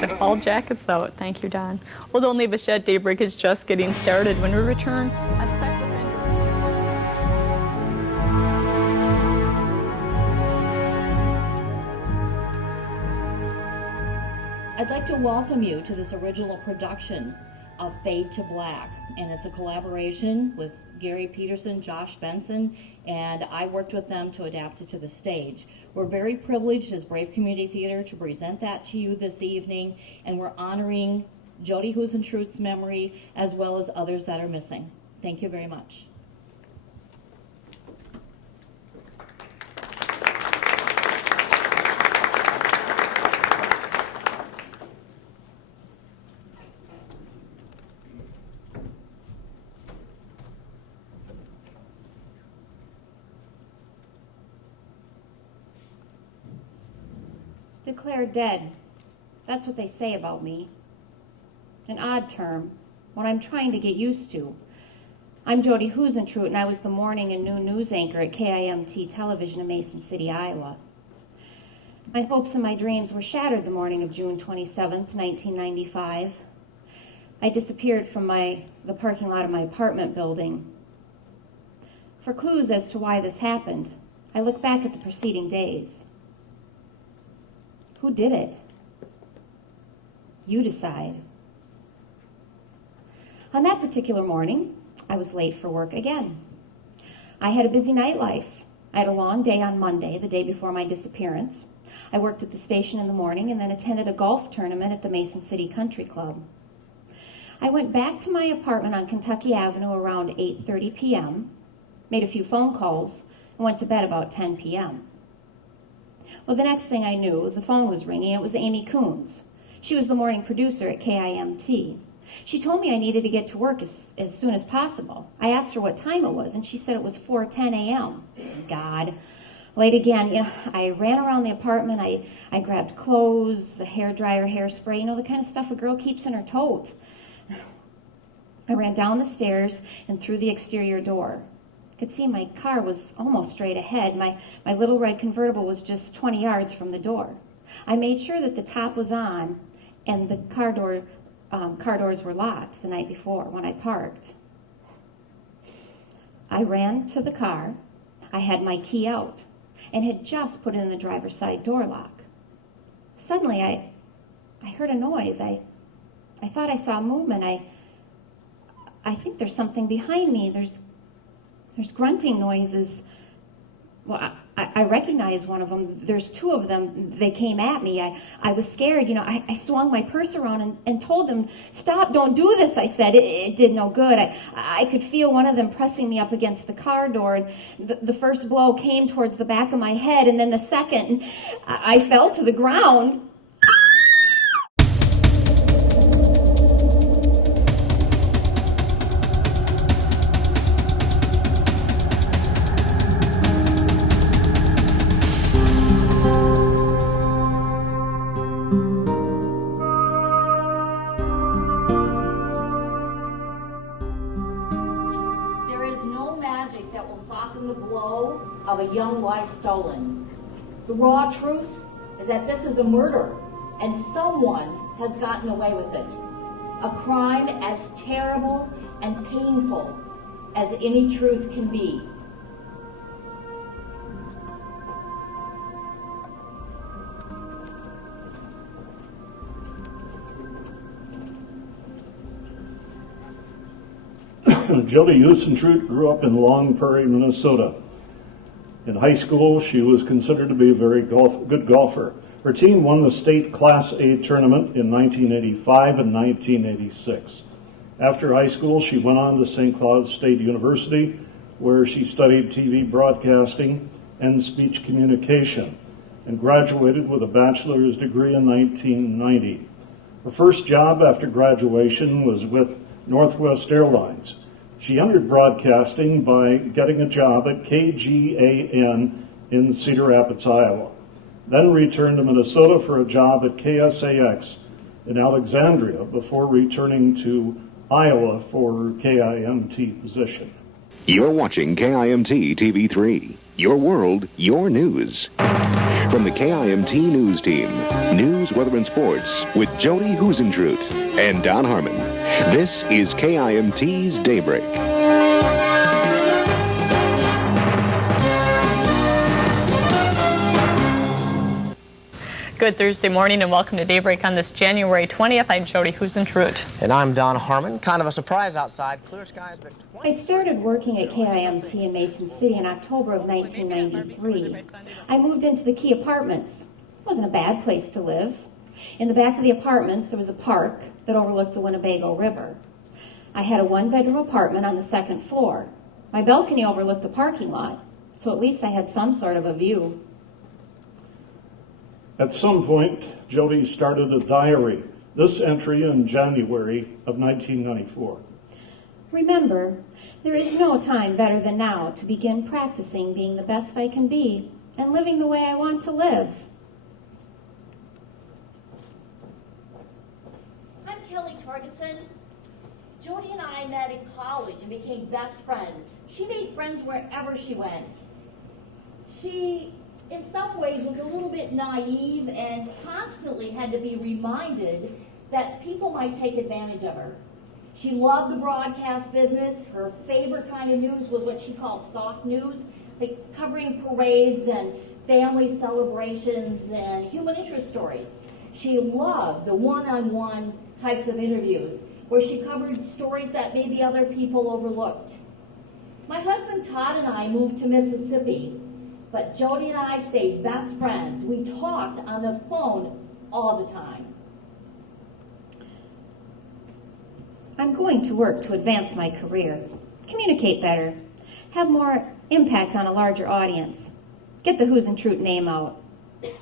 The fall jacket's out. Thank you, Don. Well, don't leave us yet. Daybreak is just getting started. When we return, a sex offender. I'd like to welcome you to this original production of Fade to Black, and it's a collaboration with Gary Peterson, Josh Benson, and I worked with them to adapt it to the stage. We're very privileged as Brave Community Theater to present that to you this evening, and we're honoring Jodi Huisentruit's memory as well as others that are missing. Thank you very much. Declared dead. That's what they say about me. An odd term, one I'm trying to get used to. I'm Jodi Huisentruit, and I was the morning and noon news anchor at KIMT television in Mason City, Iowa. My hopes and my dreams were shattered the morning of June 27th, 1995. I disappeared from the parking lot of my apartment building. For clues as to why this happened, I look back at the preceding days. Who did it? You decide. On that particular morning, I was late for work again. I had a busy nightlife. I had a long day on Monday, the day before my disappearance. I worked at the station in the morning and then attended a golf tournament at the Mason City Country Club. I went back to my apartment on Kentucky Avenue around 8:30 p.m., made a few phone calls, and went to bed about 10 p.m. Well, the next thing I knew, the phone was ringing. It was Amy Coons. She was the morning producer at KIMT. She told me I needed to get to work as soon as possible. I asked her what time it was, and she said it was 4:10 a.m. God. Late again. I ran around the apartment. I grabbed clothes, a hairdryer, hairspray, the kind of stuff a girl keeps in her tote. I ran down the stairs and through the exterior door. I could see my car was almost straight ahead. My little red convertible was just 20 yards from the door. I made sure that the top was on and the car doors were locked the night before when I parked. I ran to the car. I had my key out and had just put it in the driver's side door lock. Suddenly, I heard a noise. I thought I saw movement. I think there's something behind me. There's grunting noises. Well, I recognize one of them. There's two of them. They came at me. I was scared. I swung my purse around and told them, "Stop, don't do this," I said. It did no good. I could feel one of them pressing me up against the car door. The first blow came towards the back of my head, and then the second, I fell to the ground. The blow of a young life stolen. The raw truth is that this is a murder, and someone has gotten away with it. A crime as terrible and painful as any truth can be. Jodi Huisentruit grew up in Long Prairie, Minnesota. In high school, she was considered to be a very good golfer. Her team won the state Class A tournament in 1985 and 1986. After high school, she went on to St. Cloud State University, where she studied TV broadcasting and speech communication, and graduated with a bachelor's degree in 1990. Her first job after graduation was with Northwest Airlines. She entered broadcasting by getting a job at KGAN in Cedar Rapids, Iowa, then returned to Minnesota for a job at KSAX in Alexandria before returning to Iowa for KIMT position. You're watching KIMT-TV 3. Your world, your news. From the KIMT News Team, news, weather, and sports with Jodi Huisentruit and Don Harmon. This is KIMT's Daybreak. Good Thursday morning and welcome to Daybreak on this January 20th. I'm Jodi Huisentruit. And I'm Don Harmon. Kind of a surprise outside. Clear skies, but... I started working at KIMT in Mason City in October of 1993. I moved into the Key Apartments. It wasn't a bad place to live. In the back of the apartments, there was a park that overlooked the Winnebago River. I had a one-bedroom apartment on the second floor. My balcony overlooked the parking lot, so at least I had some sort of a view. At some point, Jodi started a diary, this entry in January of 1994. Remember, there is no time better than now to begin practicing being the best I can be and living the way I want to live. I'm Kelly Torgeson. Jodi and I met in college and became best friends. She made friends wherever she went. She, in some ways, was a little bit naive and constantly had to be reminded that people might take advantage of her. She loved the broadcast business. Her favorite kind of news was what she called soft news, like covering parades and family celebrations and human interest stories. She loved the one-on-one types of interviews where she covered stories that maybe other people overlooked. My husband Todd and I moved to Mississippi, but Jodi and I stayed best friends. We talked on the phone all the time. I'm going to work to advance my career, communicate better, have more impact on a larger audience, get the Huisentruit name out,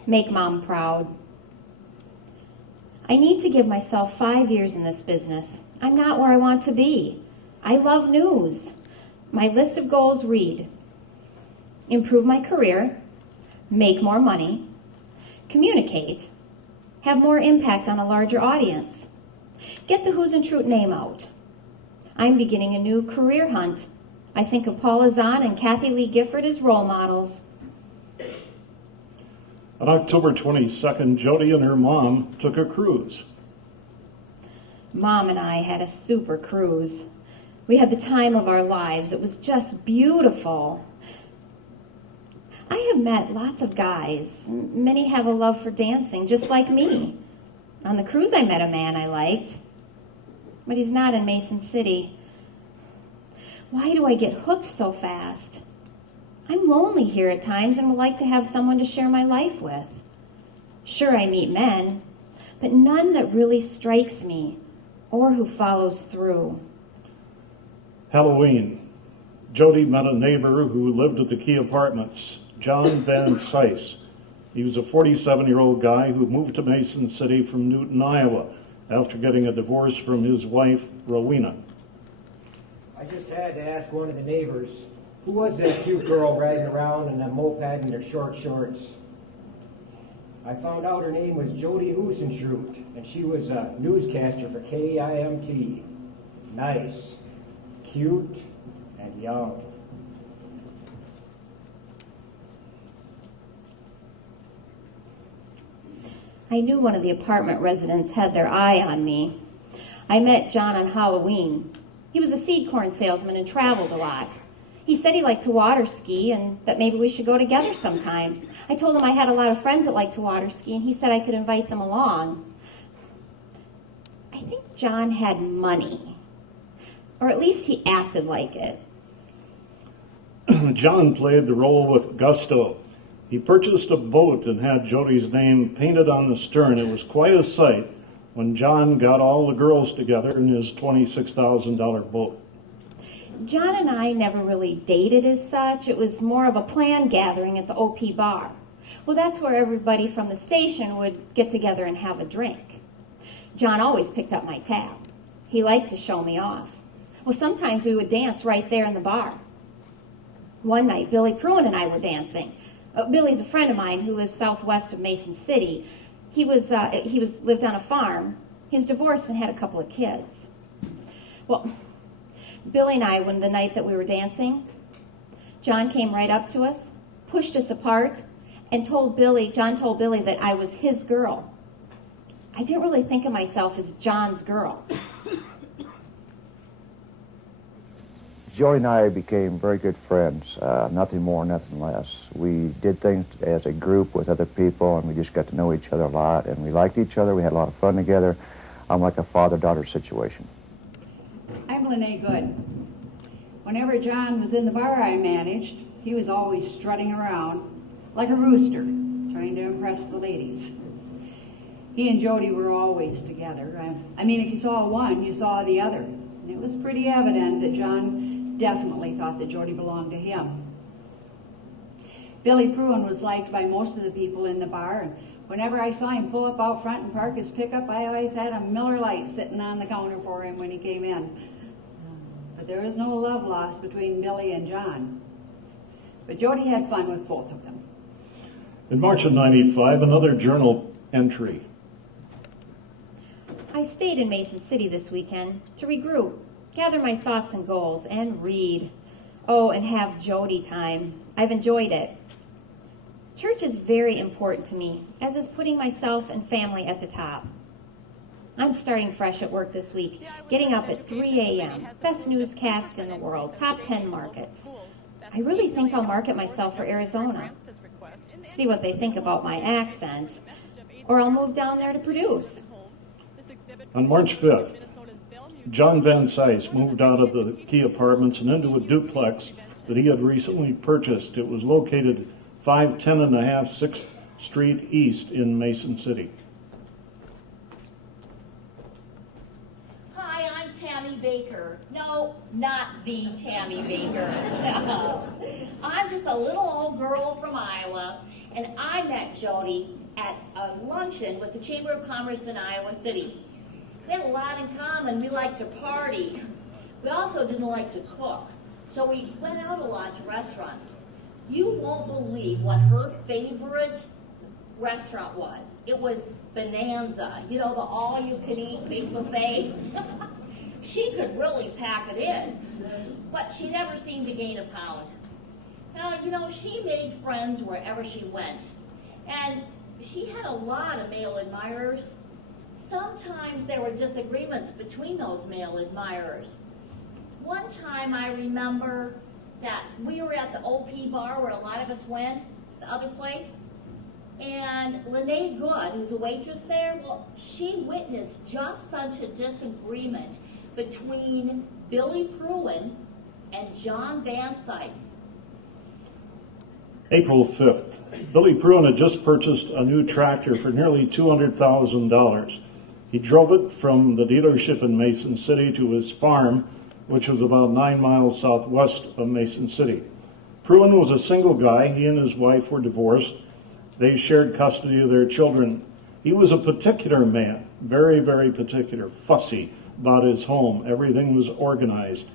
make Mom proud. I need to give myself 5 years in this business. I'm not where I want to be. I love news. My list of goals read: improve my career, make more money, communicate, have more impact on a larger audience, get the Huisentruit name out. I'm beginning a new career hunt. I think of Paula Zahn and Kathy Lee Gifford as role models. On October 22nd, Jodi and her mom took a cruise. Mom and I had a super cruise. We had the time of our lives. It was just beautiful. I have met lots of guys. Many have a love for dancing, just like me. On the cruise, I met a man I liked, but he's not in Mason City. Why do I get hooked so fast? I'm lonely here at times and would like to have someone to share my life with. Sure, I meet men, but none that really strikes me or who follows through. Halloween, Jodi met a neighbor who lived at the Key Apartments, John Van Sice. He was a 47-year-old guy who moved to Mason City from Newton, Iowa, after getting a divorce from his wife, Rowena. I just had to ask one of the neighbors, who was that cute girl riding around in a moped in her short shorts? I found out her name was Jodi Huisentruit, and she was a newscaster for KIMT. Nice, cute, and young. I knew one of the apartment residents had their eye on me. I met John on Halloween. He was a seed corn salesman and traveled a lot. He said he liked to water ski and that maybe we should go together sometime. I told him I had a lot of friends that liked to water ski, and he said I could invite them along. I think John had money, or at least he acted like it. John played the role with gusto. He purchased a boat and had Jodi's name painted on the stern. It was quite a sight when John got all the girls together in his $26,000 boat. John and I never really dated as such. It was more of a planned gathering at the OP bar. Well, that's where everybody from the station would get together and have a drink. John always picked up my tab. He liked to show me off. Well, sometimes we would dance right there in the bar. One night, Billy Pruitt and I were dancing. Billy's a friend of mine who lives southwest of Mason City. He lived on a farm. He was divorced and had a couple of kids. Well, Billy and I, when the night that we were dancing, John came right up to us, pushed us apart, and John told Billy that I was his girl. I didn't really think of myself as John's girl. Jodi and I became very good friends, nothing more, nothing less. We did things as a group with other people, and we just got to know each other a lot, and we liked each other. We had a lot of fun together. I'm like a father-daughter situation. I'm Lene Good. Whenever John was in the bar I managed, he was always strutting around like a rooster, trying to impress the ladies. He and Jodi were always together. I mean, if you saw one, you saw the other. And it was pretty evident that John definitely thought that Jodi belonged to him. Billy Pruin was liked by most of the people in the bar, and whenever I saw him pull up out front and park his pickup, I always had a Miller Lite sitting on the counter for him when he came in. But there was no love lost between Billy and John. But Jodi had fun with both of them. In March of '95, another journal entry. I stayed in Mason City this weekend to regroup, gather my thoughts and goals, and read. Oh, and have Jodi time. I've enjoyed it. Church is very important to me, as is putting myself and family at the top. I'm starting fresh at work this week, getting up at 3 a.m., best newscast in the world, top 10 markets. I really think I'll market myself for Arizona. See what they think about my accent, or I'll move down there to produce. On March 5th, John Van Sice moved out of the Key Apartments and into a duplex that he had recently purchased. It was located 510.5 6th Street East in Mason City. Hi, I'm Tammy Baker. No, not the Tammy Baker. No. I'm just a little old girl from Iowa, and I met Jodi at a luncheon with the Chamber of Commerce in Iowa City. We had a lot in common. We liked to party. We also didn't like to cook, so we went out a lot to restaurants. You won't believe what her favorite restaurant was. It was Bonanza, you know, the all-you-can-eat big buffet. She could really pack it in, but she never seemed to gain a pound. Now, you know, she made friends wherever she went, and she had a lot of male admirers. Sometimes there were disagreements between those male admirers. One time I remember that we were at the OP bar where a lot of us went, the other place, and Lene Good, who's a waitress there, well, she witnessed just such a disagreement between Billy Pruin and John Van Sice. April 5th, Billy Pruin had just purchased a new tractor for nearly $200,000. He drove it from the dealership in Mason City to his farm, which was about 9 miles southwest of Mason City. Pruin was a single guy. He and his wife were divorced. They shared custody of their children. He was a particular man, very, very particular, fussy about his home. Everything was organized.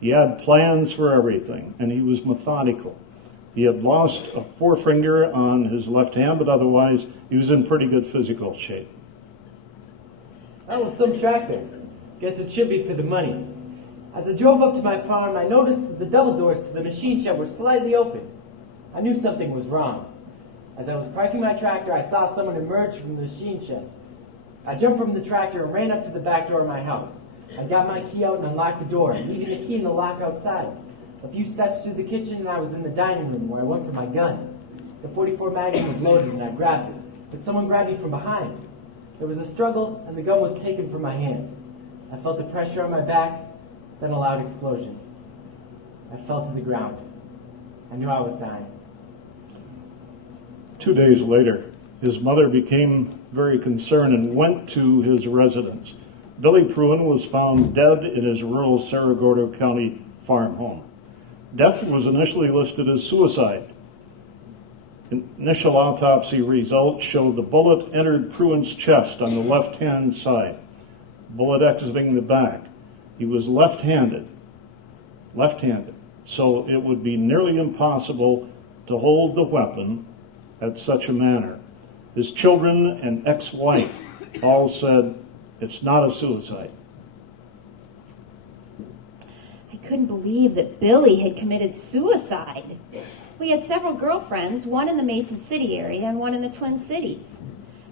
He had plans for everything, and he was methodical. He had lost a forefinger on his left hand, but otherwise he was in pretty good physical shape. That was some tractor. Guess it should be for the money. As I drove up to my farm, I noticed that the double doors to the machine shed were slightly open. I knew something was wrong. As I was parking my tractor, I saw someone emerge from the machine shed. I jumped from the tractor and ran up to the back door of my house. I got my key out and unlocked the door, leaving the key in the lock outside. A few steps through the kitchen and I was in the dining room where I went for my gun. The .44 Magnum was loaded and I grabbed it, but someone grabbed me from behind. There was a struggle and the gun was taken from my hand. I felt the pressure on my back, then a loud explosion. I fell to the ground. I knew I was dying. 2 days later, his mother became very concerned and went to his residence. Billy Pruin was found dead in his rural Saragordo County farm home. Death was initially listed as suicide. Initial autopsy results showed the bullet entered Pruin's chest on the left-hand side, bullet exiting the back. He was left-handed, so it would be nearly impossible to hold the weapon at such a manner. His children and ex-wife all said it's not a suicide. I couldn't believe that Billy had committed suicide. We had several girlfriends, one in the Mason City area and one in the Twin Cities.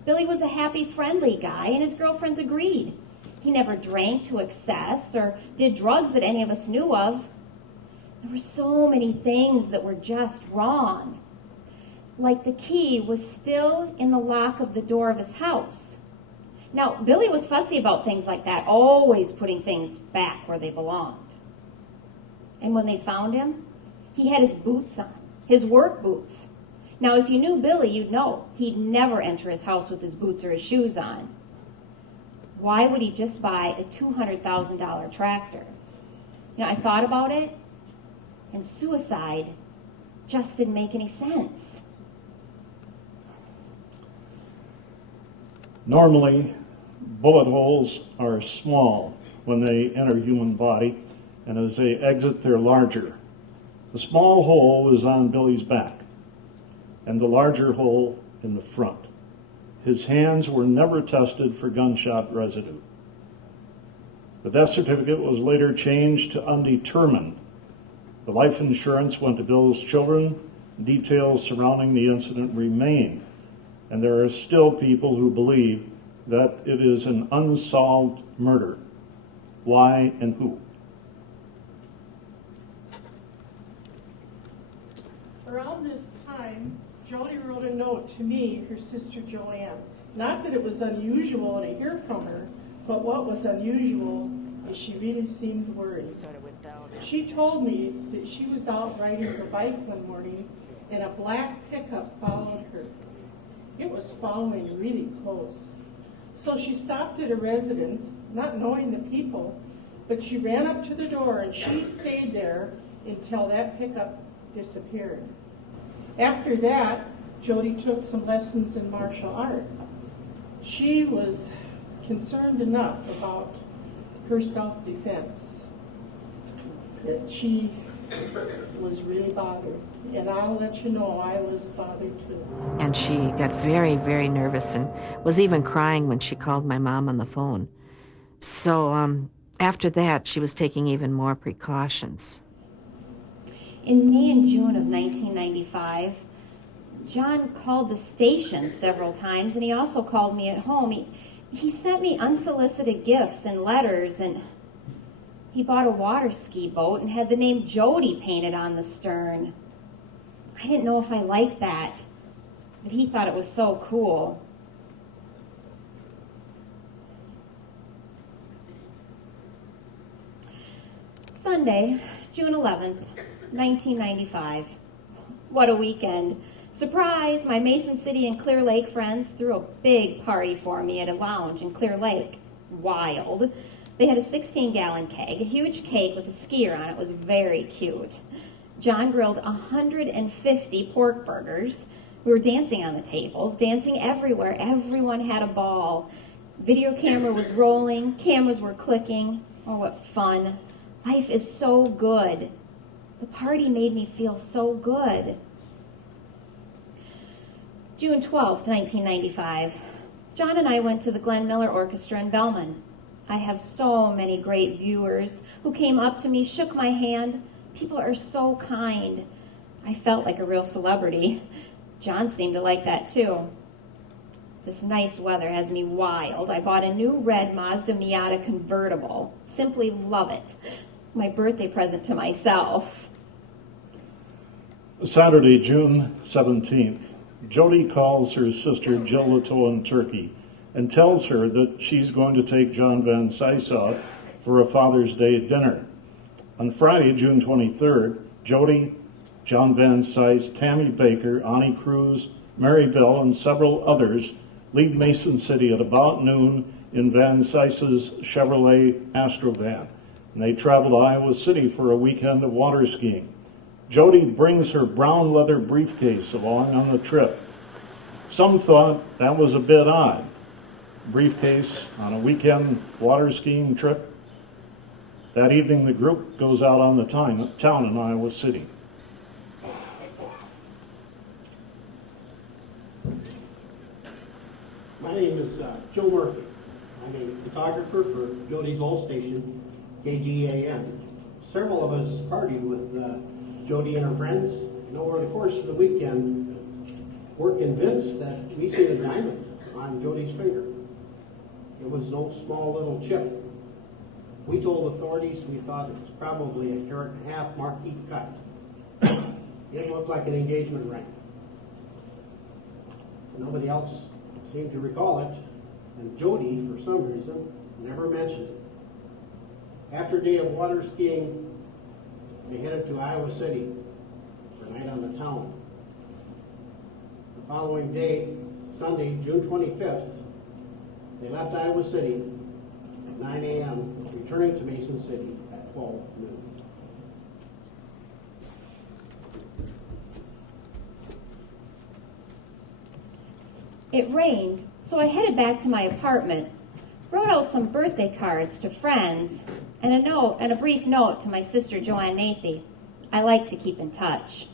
Billy was a happy, friendly guy, and his girlfriends agreed. He never drank to excess or did drugs that any of us knew of. There were so many things that were just wrong. Like the key was still in the lock of the door of his house. Now, Billy was fussy about things like that, always putting things back where they belonged. And when they found him, he had his boots on, his work boots. Now, if you knew Billy, you'd know he'd never enter his house with his boots or his shoes on. Why would he just buy a $200,000 tractor? You know, I thought about it, and suicide just didn't make any sense. Normally, bullet holes are small when they enter human body, and as they exit, they're larger. The small hole is on Billy's back, and the larger hole in the front. His hands were never tested for gunshot residue. The death certificate was later changed to undetermined. The life insurance went to Bill's children. Details surrounding the incident remain, and there are still people who believe that it is an unsolved murder. Why and who? Around this time, Jodi wrote a note to me, her sister Joanne. Not that it was unusual to hear from her, but what was unusual is she really seemed worried. She told me that she was out riding her bike one morning and a black pickup followed her. It was following really close. So she stopped at a residence, not knowing the people, but she ran up to the door and she stayed there until that pickup disappeared. After that, Jodi took some lessons in martial art. She was concerned enough about her self-defense that she was really bothered. And I'll let you know I was bothered too. And she got very, very nervous and was even crying when she called my mom on the phone. So after that, she was taking even more precautions. In May and June of 1995, John called the station several times, and he also called me at home. He sent me unsolicited gifts and letters, and he bought a water ski boat and had the name Jodi painted on the stern. I didn't know if I liked that, but he thought it was so cool. Sunday, June 11th, 1995. What a weekend. Surprise! My Mason City and Clear Lake friends threw a big party for me at a lounge in Clear Lake. Wild. They had a 16-gallon keg, a huge cake with a skier on it. It was very cute. John grilled 150 pork burgers. We were dancing on the tables, dancing everywhere. Everyone had a ball. Video camera was rolling. Cameras were clicking. Oh, what fun. Life is so good. The party made me feel so good. June 12th, 1995. John and I went to the Glenn Miller Orchestra in Bellman. I have so many great viewers who came up to me, shook my hand. People are so kind. I felt like a real celebrity. John seemed to like that too. This nice weather has me wild. I bought a new red Mazda Miata convertible. Simply love it. My birthday present to myself. Saturday, June 17th. Jodi calls her sister Jill Latow in Turkey and tells her that she's going to take John Van Cise out for a Father's Day dinner. On Friday, June 23rd, Jodi, John Van Cise, Tammy Baker, Annie Cruz, Mary Bell, and several others leave Mason City at about noon in Van Cise's Chevrolet Astrovan, and they travel to Iowa City for a weekend of water skiing. Jodi brings her brown leather briefcase along on the trip. Some thought that was a bit odd. Briefcase on a weekend water skiing trip. That evening, the group goes out on the town in Iowa City. My name is Joe Murphy. I'm a photographer for Jodi's old station, KGAM. Several of us partied with Jodi and her friends, And over the course of the weekend, we're convinced that we seen a diamond on Jodi's finger. It was no small little chip. We told authorities we thought it was probably a 1.5 carat marquise cut. It looked like an engagement ring. Nobody else seemed to recall it, and Jodi, for some reason, never mentioned it. After a day of water skiing, they headed to Iowa City for a night on the town. The following day, Sunday, June 25th, they left Iowa City at 9 a.m., returning to Mason City at 12 noon. It rained, so I headed back to my apartment, wrote out some birthday cards to friends, and a brief note to my sister Joanne Nathy. I like to keep in touch.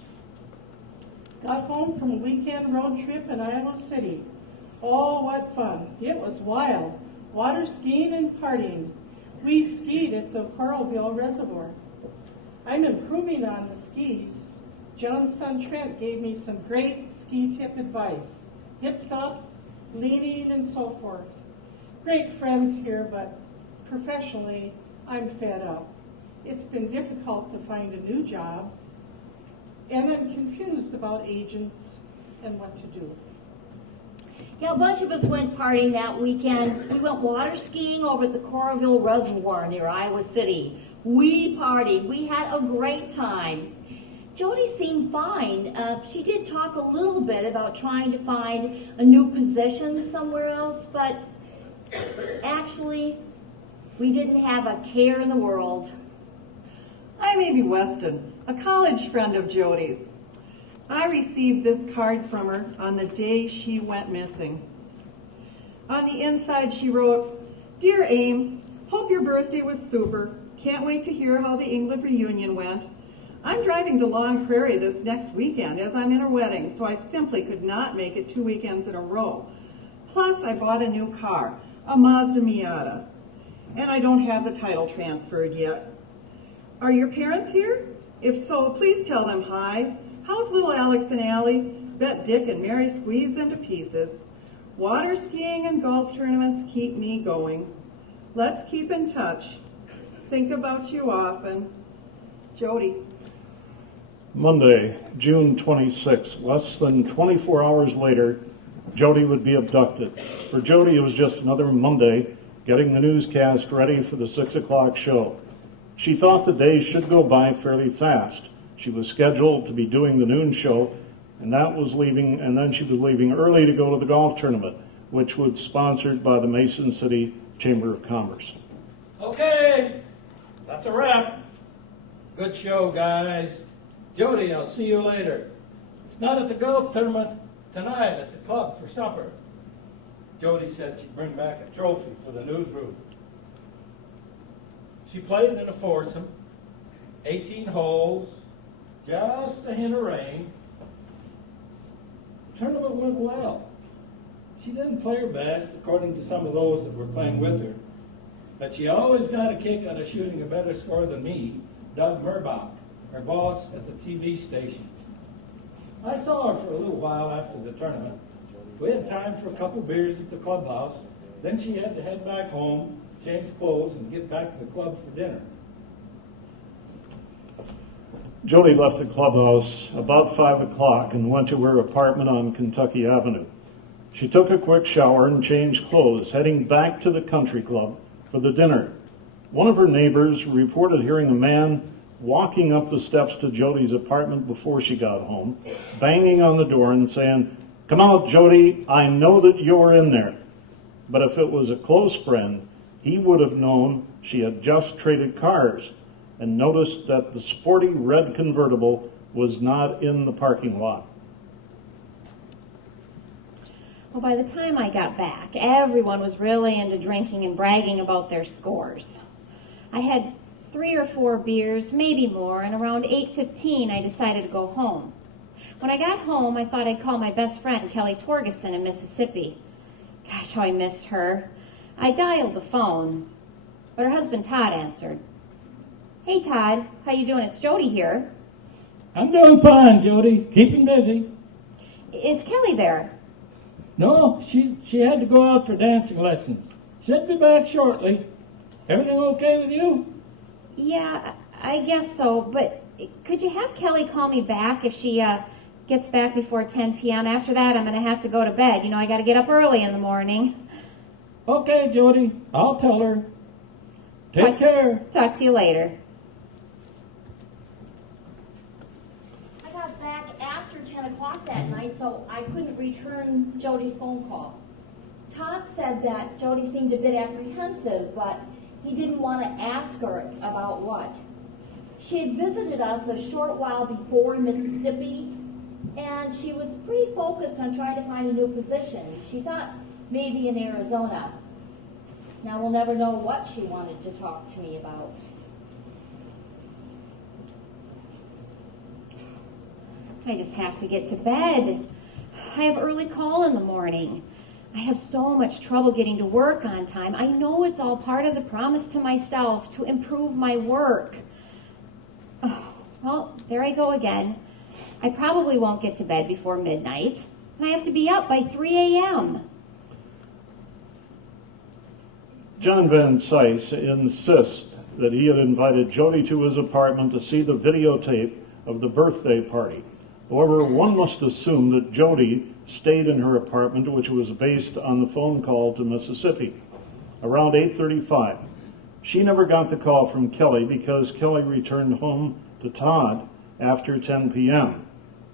Got home from a weekend road trip in Iowa City. Oh, what fun. It was wild. Water skiing and partying. We skied at the Coralville Reservoir. I'm improving on the skis. John's son Trent gave me some great ski tip advice. Hips up, leaning, and so forth. Great friends here, but professionally, I'm fed up. It's been difficult to find a new job, and I'm confused about agents and what to do. Yeah, a bunch of us went partying that weekend. We went water skiing over at the Coralville Reservoir near Iowa City. We partied. We had a great time. Jodi seemed fine. She did talk a little bit about trying to find a new position somewhere else, but actually, we didn't have a care in the world. I'm Amy Weston, a college friend of Jodi's. I received this card from her on the day she went missing. On the inside she wrote, "Dear Aim, hope your birthday was super. Can't wait to hear how the England reunion went. I'm driving to Long Prairie this next weekend as I'm in a wedding, so I simply could not make it 2 weekends in a row. Plus, I bought a new car, a Mazda Miata, and I don't have the title transferred yet. Are your parents here? If so, please tell them hi. How's little Alex and Allie? Bet Dick and Mary squeeze them to pieces. Water skiing and golf tournaments keep me going. Let's keep in touch. Think about you often. Jodi." Monday, June 26, less than 24 hours later, Jodi would be abducted. For Jodi, it was just another Monday getting the newscast ready for the 6 o'clock show. She thought the days should go by fairly fast. She was scheduled to be doing the noon show, and then she was leaving early to go to the golf tournament, which was sponsored by the Mason City Chamber of Commerce. Okay, that's a wrap. Good show, guys. Jodi, I'll see you later. If not at the golf tournament, tonight at the club for supper. Jodi said she'd bring back a trophy for the newsroom. She played in a foursome, 18 holes, just a hint of rain. The tournament went well. She didn't play her best, according to some of those that were playing with her, but she always got a kick out of shooting a better score than me, Doug Murbach, her boss at the TV station. I saw her for a little while after the tournament. We had time for a couple beers at the clubhouse. Then she had to head back home, change clothes, and get back to the club for dinner. Jodi left the clubhouse about 5 o'clock and went to her apartment on Kentucky Avenue. She took a quick shower and changed clothes, heading back to the country club for the dinner. One of her neighbors reported hearing a man walking up the steps to Jodi's apartment before she got home, banging on the door and saying, "Come out, Jodi, I know that you're in there." But if it was a close friend, he would have known she had just traded cars and noticed that the sporty red convertible was not in the parking lot. Well, by the time I got back, everyone was really into drinking and bragging about their scores. I had 3 or 4 beers, maybe more, and around 8:15 I decided to go home. When I got home, I thought I'd call my best friend, Kelly Torgeson, in Mississippi. Gosh, how I missed her. I dialed the phone, but her husband Todd answered. "Hey, Todd, how you doing? It's Jodi here." I'm doing fine, Jodi. Keeping busy. Is Kelly there? No, she had to go out for dancing lessons. She'll be back shortly. Everything okay with you? Yeah, I guess so, but could you have Kelly call me back if she gets back before 10 p.m.? After that, I'm going to have to go to bed. You know, I got to get up early in the morning. Okay, Jodi. I'll tell her. Take care. Talk to you later. I got back after 10 o'clock that night, so I couldn't return Jodi's phone call. Todd said that Jodi seemed a bit apprehensive, but he didn't want to ask her about what. She had visited us a short while before in Mississippi, and she was pretty focused on trying to find a new position. She thought maybe in Arizona. Now we'll never know what she wanted to talk to me about. I just have to get to bed. I have early call in the morning. I have so much trouble getting to work on time. I know it's all part of the promise to myself to improve my work. Oh, well, there I go again. I probably won't get to bed before midnight, and I have to be up by 3 a.m. John Van Cise insists that he had invited Jodi to his apartment to see the videotape of the birthday party. However, one must assume that Jodi stayed in her apartment, which was based on the phone call to Mississippi. Around 8:35, she never got the call from Kelly because Kelly returned home to Todd after 10 p.m.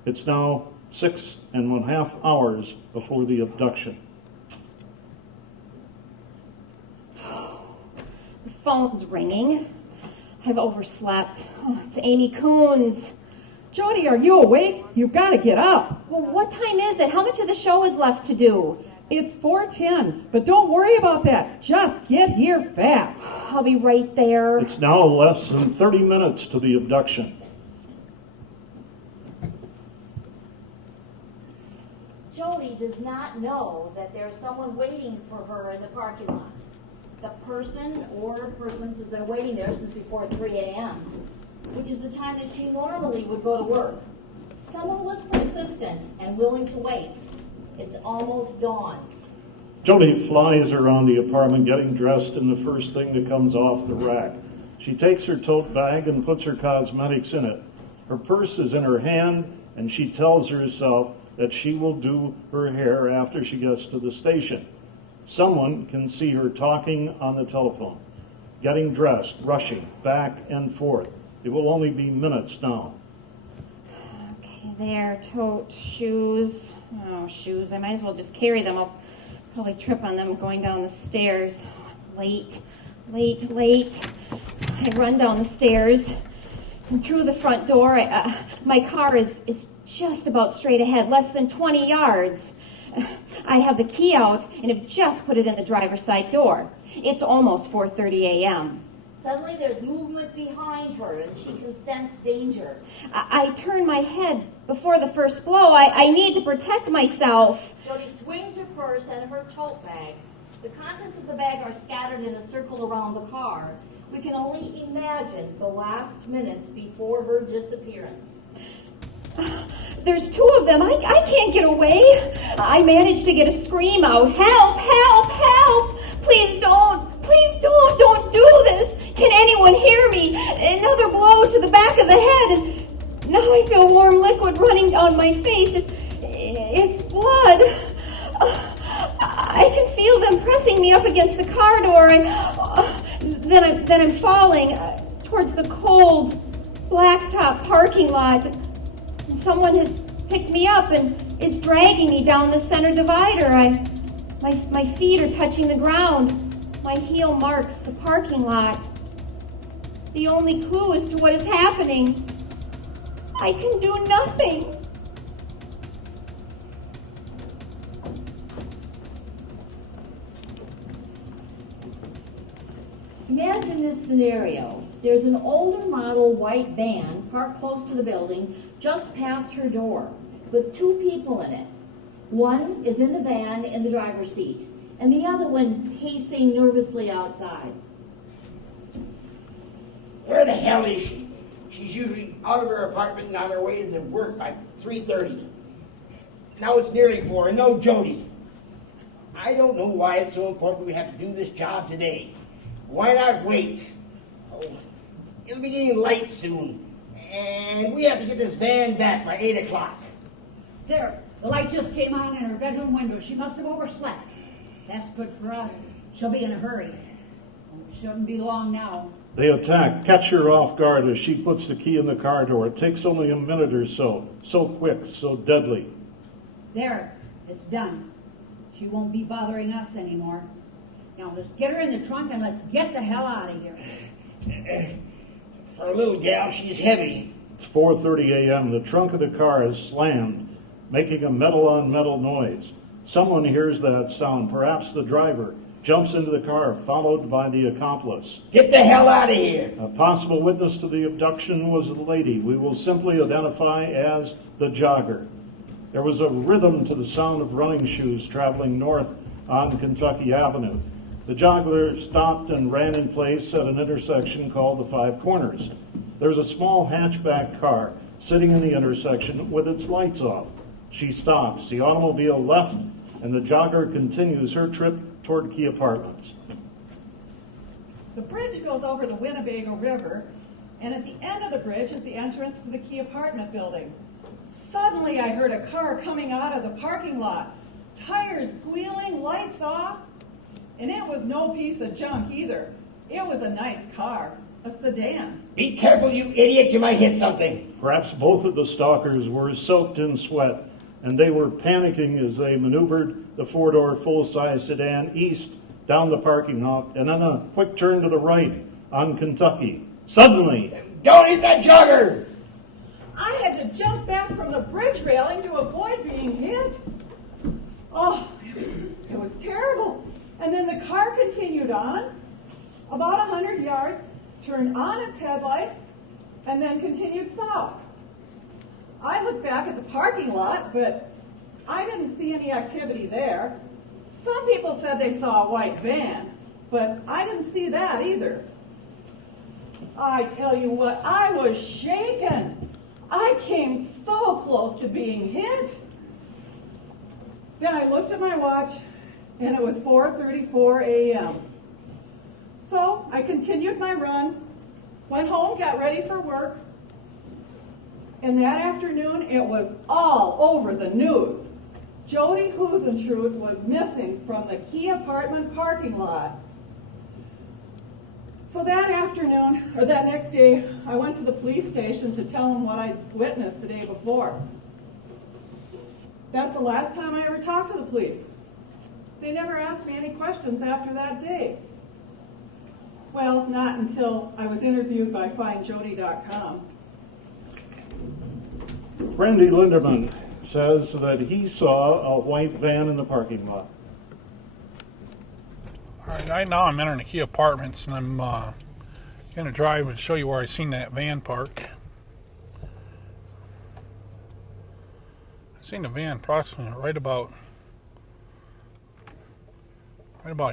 It's now 6.5 hours before the abduction. The phone's ringing. I've overslept. Oh, it's Amy Coons. Jodi, are you awake? You've got to get up. Well, what time is it? How much of the show is left to do? It's 4:10, but don't worry about that. Just get here fast. I'll be right there. It's now less than 30 minutes to the abduction. Jodi does not know that there's someone waiting for her in the parking lot. The person or persons have been waiting there since before 3 a.m., which is the time that she normally would go to work. Someone was persistent and willing to wait. It's almost dawn. Jodi flies around the apartment getting dressed in the first thing that comes off the rack. She takes her tote bag and puts her cosmetics in it. Her purse is in her hand, and she tells herself that she will do her hair after she gets to the station. Someone can see her talking on the telephone, getting dressed, rushing back and forth. It will only be minutes now. Okay, there, tote, shoes. Oh, shoes. I might as well just carry them. I'll probably trip on them going down the stairs. Late. I run down the stairs and through the front door. My car is just about straight ahead, less than 20 yards. I have the key out and have just put it in the driver's side door. It's almost 4:30 a.m. Suddenly there's movement behind her and she can sense danger. I turn my head before the first blow. I need to protect myself. Jodi swings her purse and her tote bag. The contents of the bag are scattered in a circle around the car. We can only imagine the last minutes before her disappearance. There's two of them. I can't get away. I managed to get a scream out. Help, help, help. Please don't do this. Can anyone hear me? Another blow to the back of the head. And now I feel warm liquid running down my face. It's blood. I can feel them pressing me up against the car door. And then I'm falling towards the cold, blacktop parking lot. And someone has picked me up and is dragging me down the center divider. My feet are touching the ground. My heel marks the parking lot. The only clue as to what is happening. I can do nothing. Imagine this scenario. There's an older model white van parked close to the building just past her door with two people in it. One is in the van in the driver's seat and the other one pacing nervously outside. Where the hell is she? She's usually out of her apartment and on her way to the work by 3:30. Now it's nearly 4, and no Jodi. I don't know why it's so important we have to do this job today. Why not wait? Oh, it'll be getting light soon, and we have to get this van back by 8 o'clock. There, the light just came on in her bedroom window. She must have overslept. That's good for us. She'll be in a hurry. Shouldn't be long now. They attack, catch her off guard as she puts the key in the car door. It takes only a minute or so. So quick, so deadly. There, it's done. She won't be bothering us anymore. Now let's get her in the trunk and let's get the hell out of here. For a little gal, she's heavy. It's 4:30 a.m. The trunk of the car is slammed, making a metal-on-metal noise. Someone hears that sound, perhaps the driver, jumps into the car, followed by the accomplice. Get the hell out of here! A possible witness to the abduction was a lady we will simply identify as the jogger. There was a rhythm to the sound of running shoes traveling north on Kentucky Avenue. The jogger stopped and ran in place at an intersection called the Five Corners. There's a small hatchback car sitting in the intersection with its lights off. She stops, the automobile left, and the jogger continues her trip toward Key Apartments. The bridge goes over the Winnebago River, and at the end of the bridge is the entrance to the Key Apartment building. Suddenly I heard a car coming out of the parking lot. Tires squealing, lights off, and it was no piece of junk either. It was a nice car, a sedan. Be careful, you idiot, you might hit something. Perhaps both of the stalkers were soaked in sweat, and they were panicking as they maneuvered the four-door full-size sedan east down the parking lot and then a quick turn to the right on Kentucky. Suddenly, don't hit that jogger! I had to jump back from the bridge railing to avoid being hit. Oh, it was terrible. And then the car continued on, about 100 yards, turned on its headlights, and then continued south. I looked back at the parking lot, but I didn't see any activity there. Some people said they saw a white van, but I didn't see that either. I tell you what, I was shaken. I came so close to being hit. Then I looked at my watch, and it was 4:34 a.m. So I continued my run, went home, got ready for work, and that afternoon it was all over the news. Jodi Huisentruit was missing from the Key Apartment parking lot. So that afternoon, or that next day, I went to the police station to tell them what I witnessed the day before. That's the last time I ever talked to the police. They never asked me any questions after that day. Well, not until I was interviewed by FindJodi.com. Randy Linderman says that he saw a white van in the parking lot. All right, right now I'm entering the Key Apartments, and I'm going to drive and show you where I seen that van parked. I seen the van approximately right about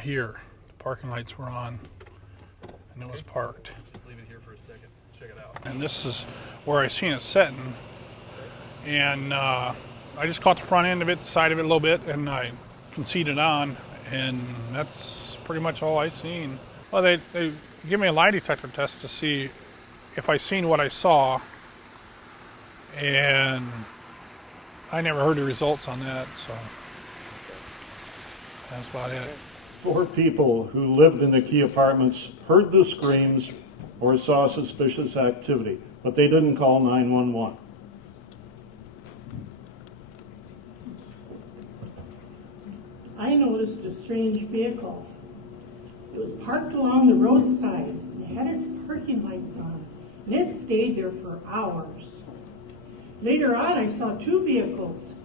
here. The parking lights were on, and it was parked. Just leave it here for a second. Check it out. And this is where I seen it sitting, and I just caught the front end of it, the side of it a little bit, and I conceded on, and that's pretty much all I seen. Well, they give me a lie detector test to see if I seen what I saw, and I never heard the results on that, so that's about it. 4 people who lived in the Key Apartments heard the screams or saw suspicious activity, but they didn't call 911. I noticed a strange vehicle. It was parked along the roadside and it had its parking lights on, and it stayed there for hours. Later on, I saw 2 vehicles.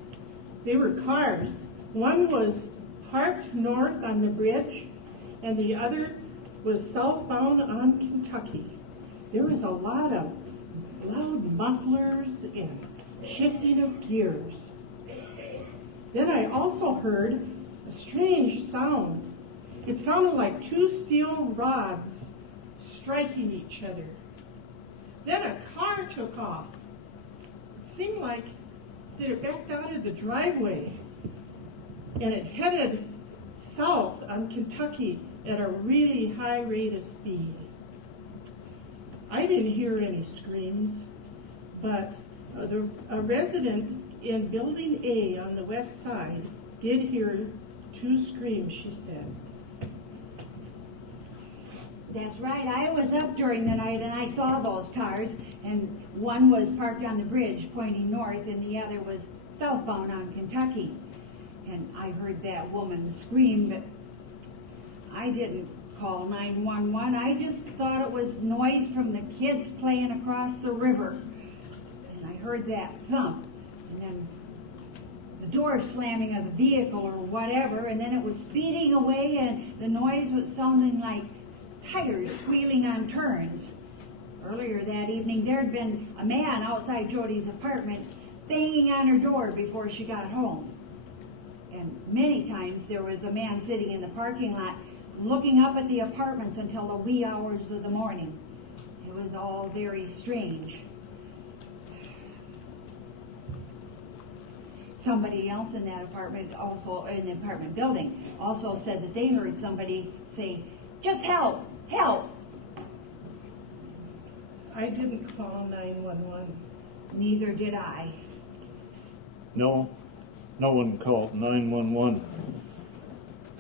They were cars. One was parked north on the bridge, and the other was southbound on Kentucky. There was a lot of loud mufflers and shifting of gears. Then I also heard a strange sound. It sounded like 2 steel rods striking each other. Then a car took off. It seemed like that it backed out of the driveway, and it headed south on Kentucky at a really high rate of speed. I didn't hear any screams, but a resident in Building A on the west side did hear 2 screams, she says. That's right. I was up during the night and I saw those cars, and one was parked on the bridge pointing north and the other was southbound on Kentucky. And I heard that woman scream, but I didn't call 911. I just thought it was noise from the kids playing across the river. And I heard that thump, and then the door slamming of the vehicle or whatever, and then it was speeding away, and the noise was sounding like tires squealing on turns. Earlier that evening, there'd been a man outside Jodi's apartment banging on her door before she got home. And many times there was a man sitting in the parking lot looking up at the apartments until the wee hours of the morning. It was all very strange. Somebody else in that apartment, also in the apartment building, also said that they heard somebody say, "Just help, help." I didn't call 911. Neither did I. No one called 911.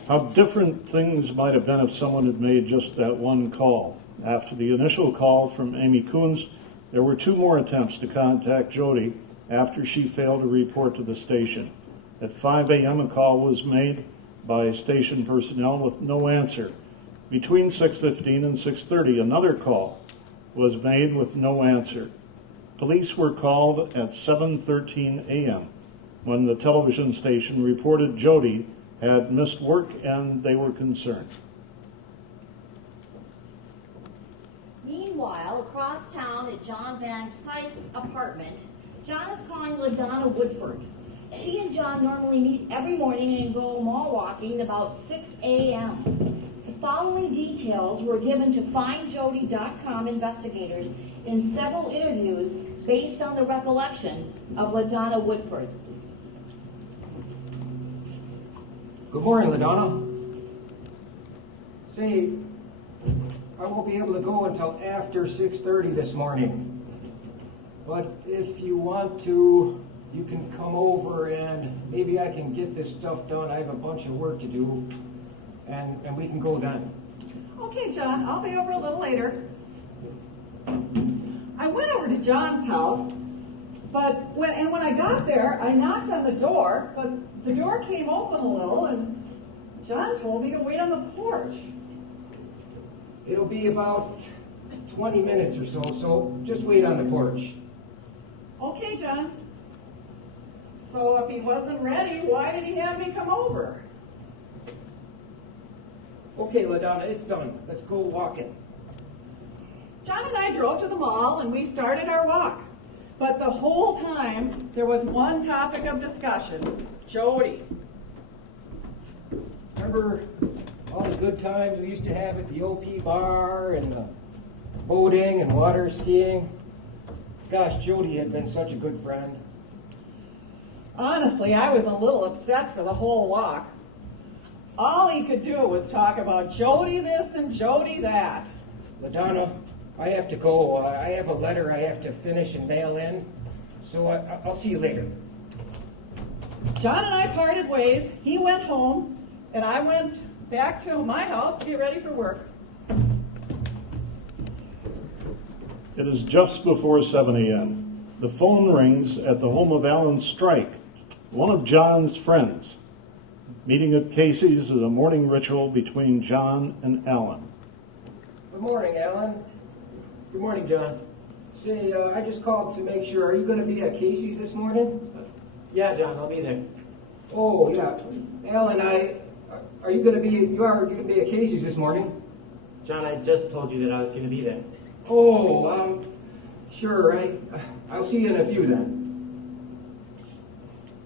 How different things might have been if someone had made just that one call. After the initial call from Amy Coons, there were 2 more attempts to contact Jodi after she failed to report to the station. At 5 a.m., a call was made by station personnel with no answer. Between 6:15 and 6:30, another call was made with no answer. Police were called at 7:13 a.m. when the television station reported Jodi had missed work and they were concerned. Meanwhile, across town at John Van Site's apartment, John is calling LaDonna Woodford. She and John normally meet every morning and go mall walking about 6 a.m. The following details were given to FindJodi.com investigators in several interviews based on the recollection of LaDonna Woodford. Good morning, LaDonna. Say, I won't be able to go until after 6:30 this morning. But if you want to, you can come over and maybe I can get this stuff done. I have a bunch of work to do, and we can go then. Okay, John, I'll be over a little later. I went over to John's house, but when I got there, I knocked on the door, but the door came open a little, and John told me to wait on the porch. It'll be about 20 minutes or so just wait on the porch. Okay, John. So if he wasn't ready, why did he have me come over? Okay, LaDonna, it's done. Let's go walking. John and I drove to the mall and we started our walk. But the whole time, there was one topic of discussion, Jodi. Remember all the good times we used to have at the OP bar and the boating and water skiing? Gosh, Jodi had been such a good friend. Honestly, I was a little upset for the whole walk. All he could do was talk about Jodi this and Jodi that. LaDonna, I have to go. I have a letter I have to finish and mail in, so I'll see you later. John and I parted ways. He went home, and I went back to my house to get ready for work. It is just before 7 a.m. The phone rings at the home of Alan Strike, one of John's friends. Meeting at Casey's is a morning ritual between John and Alan. Good morning, Alan. Good morning, John. Say, I just called to make sure. Are you going to be at Casey's this morning? Yeah, John, I'll be there. Oh, yeah. Alan, are you going to be at Casey's this morning? John, I just told you that I was going to be there. Oh, sure. I'll see you in a few then.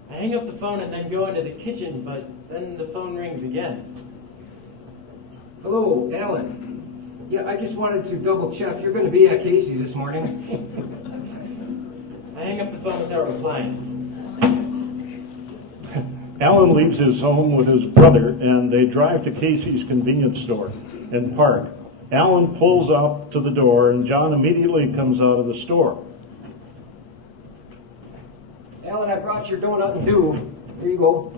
I hang up the phone and then go into the kitchen, but then the phone rings again. Hello, Alan. Yeah, I just wanted to double check. You're going to be at Casey's this morning. I hang up the phone without replying. Alan leaves his home with his brother, and they drive to Casey's convenience store and park. Alan pulls up to the door, and John immediately comes out of the store. Alan, I brought your donut and dew. Here you go.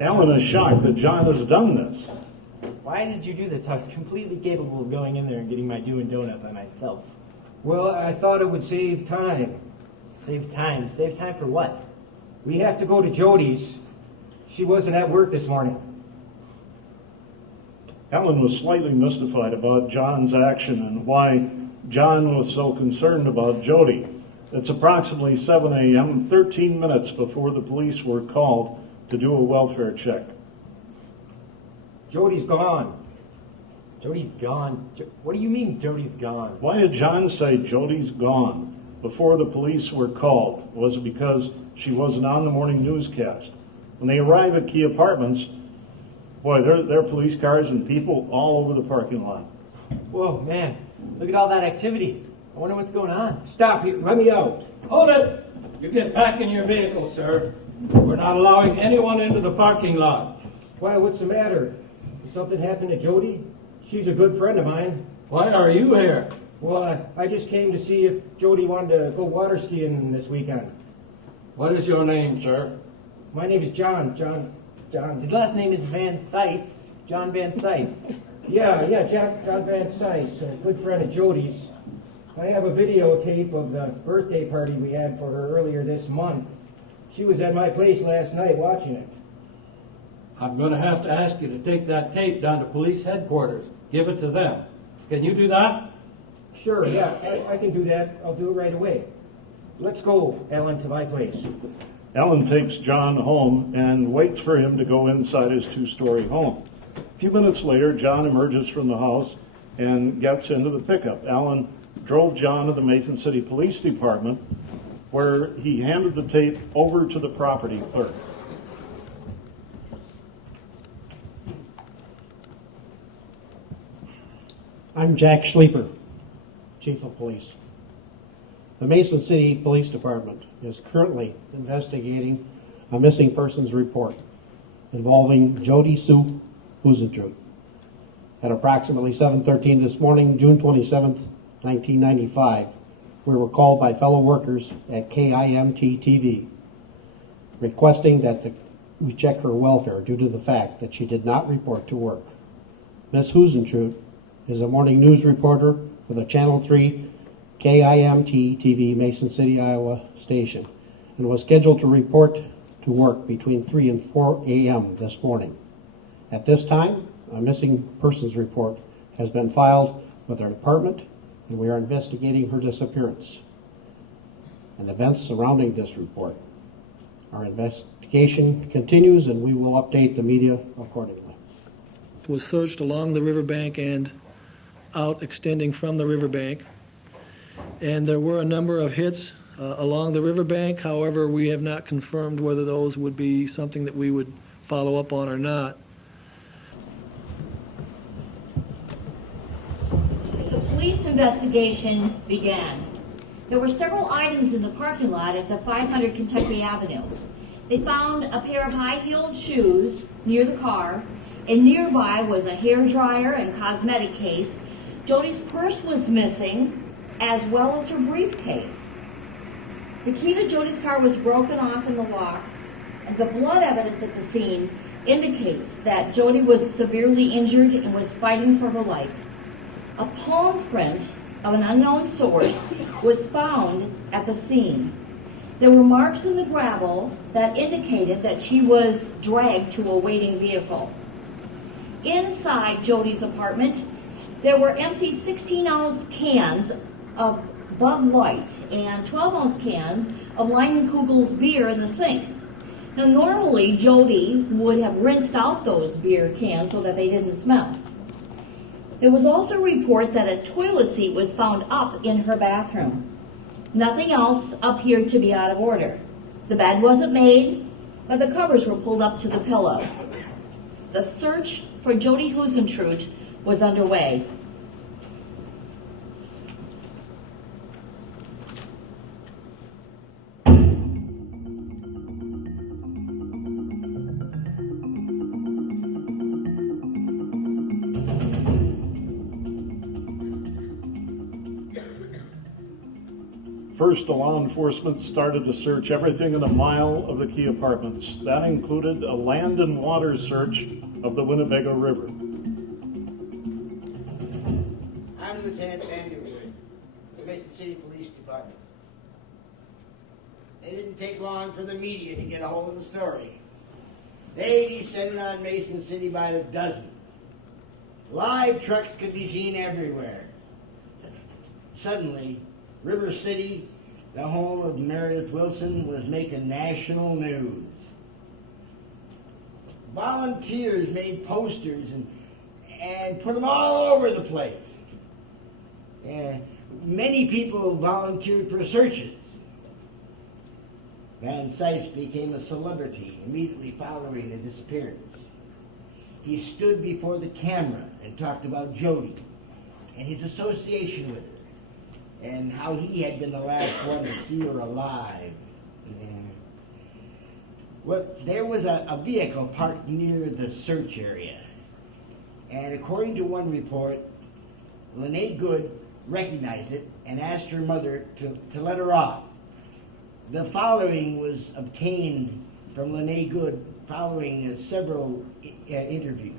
Alan is shocked that John has done this. Why did you do this? I was completely capable of going in there and getting my dew and donut by myself. Well, I thought it would save time. Save time? Save time for what? We have to go to Jodi's. She wasn't at work this morning. Alan was slightly mystified about John's action and why John was so concerned about Jodi. It's approximately 7 a.m., 13 minutes before the police were called to do a welfare check. Jodi's gone. Jodi's gone? What do you mean Jodi's gone? Why did John say Jodi's gone before the police were called? Was it because she wasn't on the morning newscast? When they arrive at Key Apartments, boy, there are police cars and people all over the parking lot. Whoa, man, look at all that activity. I wonder what's going on. Stop here. Let me out. Hold it! You get back in your vehicle, sir. We're not allowing anyone into the parking lot. Why, what's the matter? Did something happen to Jodi? She's a good friend of mine. Why are you here? Well, I just came to see if Jodi wanted to go water skiing this weekend. What is your name, sir? My name is John. John. His last name is Van Sice. John Van Sice. Yeah, John Van Sice, a good friend of Jodi's. I have a videotape of the birthday party we had for her earlier this month. She was at my place last night watching it. I'm going to have to ask you to take that tape down to police headquarters. Give it to them. Can you do that? Sure, yeah, I can do that. I'll do it right away. Let's go, Alan, to my place. Alan takes John home and waits for him to go inside his two-story home. A few minutes later, John emerges from the house and gets into the pickup. Alan drove John to the Mason City Police Department, where he handed the tape over to the property clerk. I'm Jack Schleeper, Chief of Police. The Mason City Police Department is currently investigating a missing persons report involving Jodi Huisentruit. At approximately 7:13 this morning, June 27th, 1995, we were called by fellow workers at KIMT-TV requesting that we check her welfare due to the fact that she did not report to work. Ms. Huisentruit is a morning news reporter for the Channel 3 KIMT-TV Mason City, Iowa station and was scheduled to report to work between 3 and 4 a.m. this morning. At this time, a missing persons report has been filed with our department and we are investigating her disappearance and events surrounding this report. Our investigation continues and we will update the media accordingly. Was searched along the riverbank and out extending from the riverbank. And there were a number of hits along the riverbank. However, we have not confirmed whether those would be something that we would follow up on or not. The police investigation began. There were several items in the parking lot at the 500 Kentucky Avenue. They found a pair of high-heeled shoes near the car, and nearby was a hairdryer and cosmetic case. Jodi's purse was missing, as well as her briefcase. The key to Jodi's car was broken off in the lock, and the blood evidence at the scene indicates that Jodi was severely injured and was fighting for her life. A palm print of an unknown source was found at the scene. There were marks in the gravel that indicated that she was dragged to a waiting vehicle. Inside Jodi's apartment, there were empty 16-ounce cans of Bud Light and 12-ounce cans of Leinenkugel's beer in the sink. Now, normally, Jodi would have rinsed out those beer cans so that they didn't smell. There was also a report that a toilet seat was found up in her bathroom. Nothing else appeared to be out of order. The bed wasn't made, but the covers were pulled up to the pillow. The search for Jodi Huisentruit was underway. First, the law enforcement started to search everything in a mile of the Key apartments. That included a land and water search of the Winnebago River. I'm Lieutenant Vanderwood, the Mason City Police Department. It didn't take long for the media to get a hold of the story. They descended on Mason City by the dozen. Live trucks could be seen everywhere. Suddenly, River City, the home of Meredith Wilson, was making national news. Volunteers made posters and put them all over the place. Many people volunteered for searches. Van Cise became a celebrity immediately following the disappearance. He stood before the camera and talked about Jodi and his association with her, and how he had been the last one to see her alive. Well, there was a vehicle parked near the search area, and according to one report, Lene Good recognized it and asked her mother to let her off. The following was obtained from Lene Good following several interviews.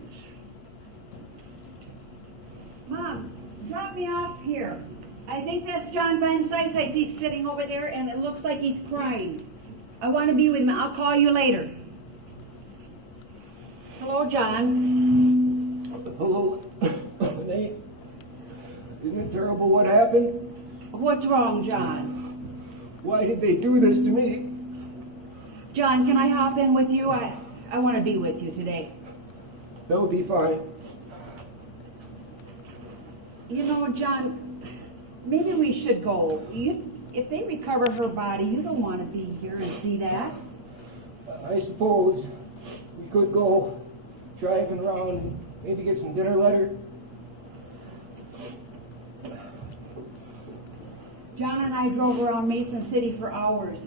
Mom, drop me off here. I think that's John Van Cise I see sitting over there, and it looks like he's crying. I want to be with him. I'll call you later. Hello, John. Hello, Nate. Isn't it terrible what happened? What's wrong, John? Why did they do this to me? John, can I hop in with you? I want to be with you today. That would be fine. You know, John, maybe we should go. If they recover her body, you don't want to be here and see that. I suppose we could go driving around and maybe get some dinner later. John and I drove around Mason City for hours,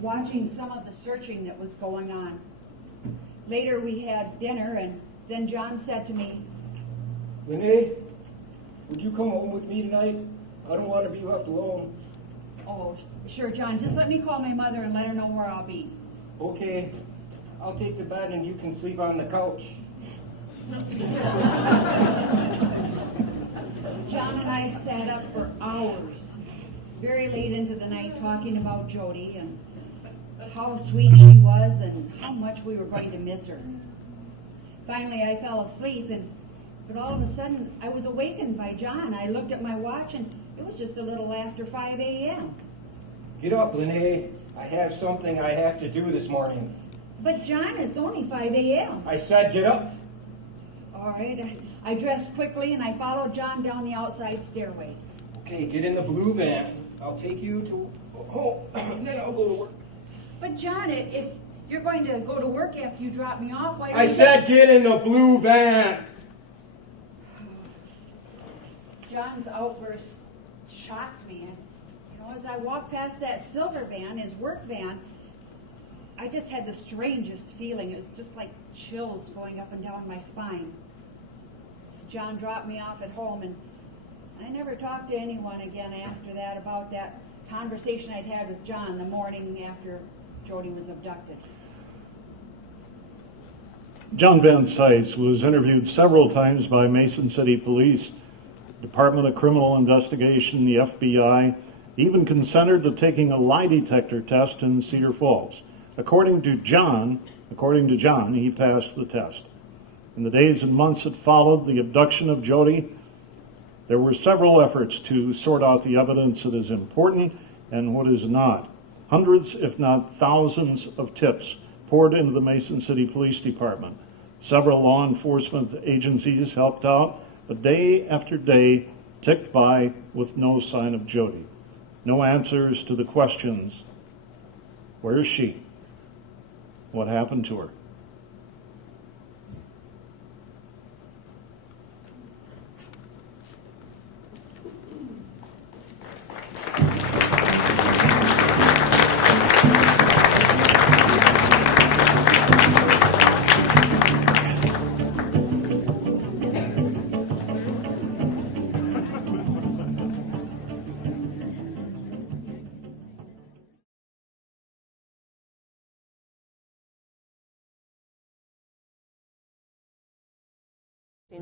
watching some of the searching that was going on. Later we had dinner, and then John said to me, Lene, would you come home with me tonight? I don't want to be left alone. Oh, sure, John. Just let me call my mother and let her know where I'll be. Okay. I'll take the bed and you can sleep on the couch. John and I sat up for hours, very late into the night, talking about Jodi and how sweet she was and how much we were going to miss her. Finally, I fell asleep, but all of a sudden, I was awakened by John. I looked at my watch, and it was just a little after 5 a.m. Get up, Lene. I have something I have to do this morning. But John, it's only 5 a.m. I said get up. All right. I dressed quickly, and I followed John down the outside stairway. Okay, get in the blue van. I'll take you to home, and then I'll go to work. But John, if you're going to go to work after you drop me off, why don't I you... said get in the blue van. John's outburst shocked me. And, as I walked past that silver van, his work van, I just had the strangest feeling. It was just like chills going up and down my spine. John dropped me off at home, and I never talked to anyone again after that about that conversation I'd had with John the morning after Jodi was abducted. John Van Cise was interviewed several times by Mason City Police, Department of Criminal Investigation, the FBI, even consented to taking a lie detector test in Cedar Falls. According to John, he passed the test. In the days and months that followed the abduction of Jodi, there were several efforts to sort out the evidence that is important and what is not. Hundreds, if not thousands, of tips poured into the Mason City Police Department. Several law enforcement agencies helped out, but day after day ticked by with no sign of Jodi. No answers to the questions. Where is she? What happened to her?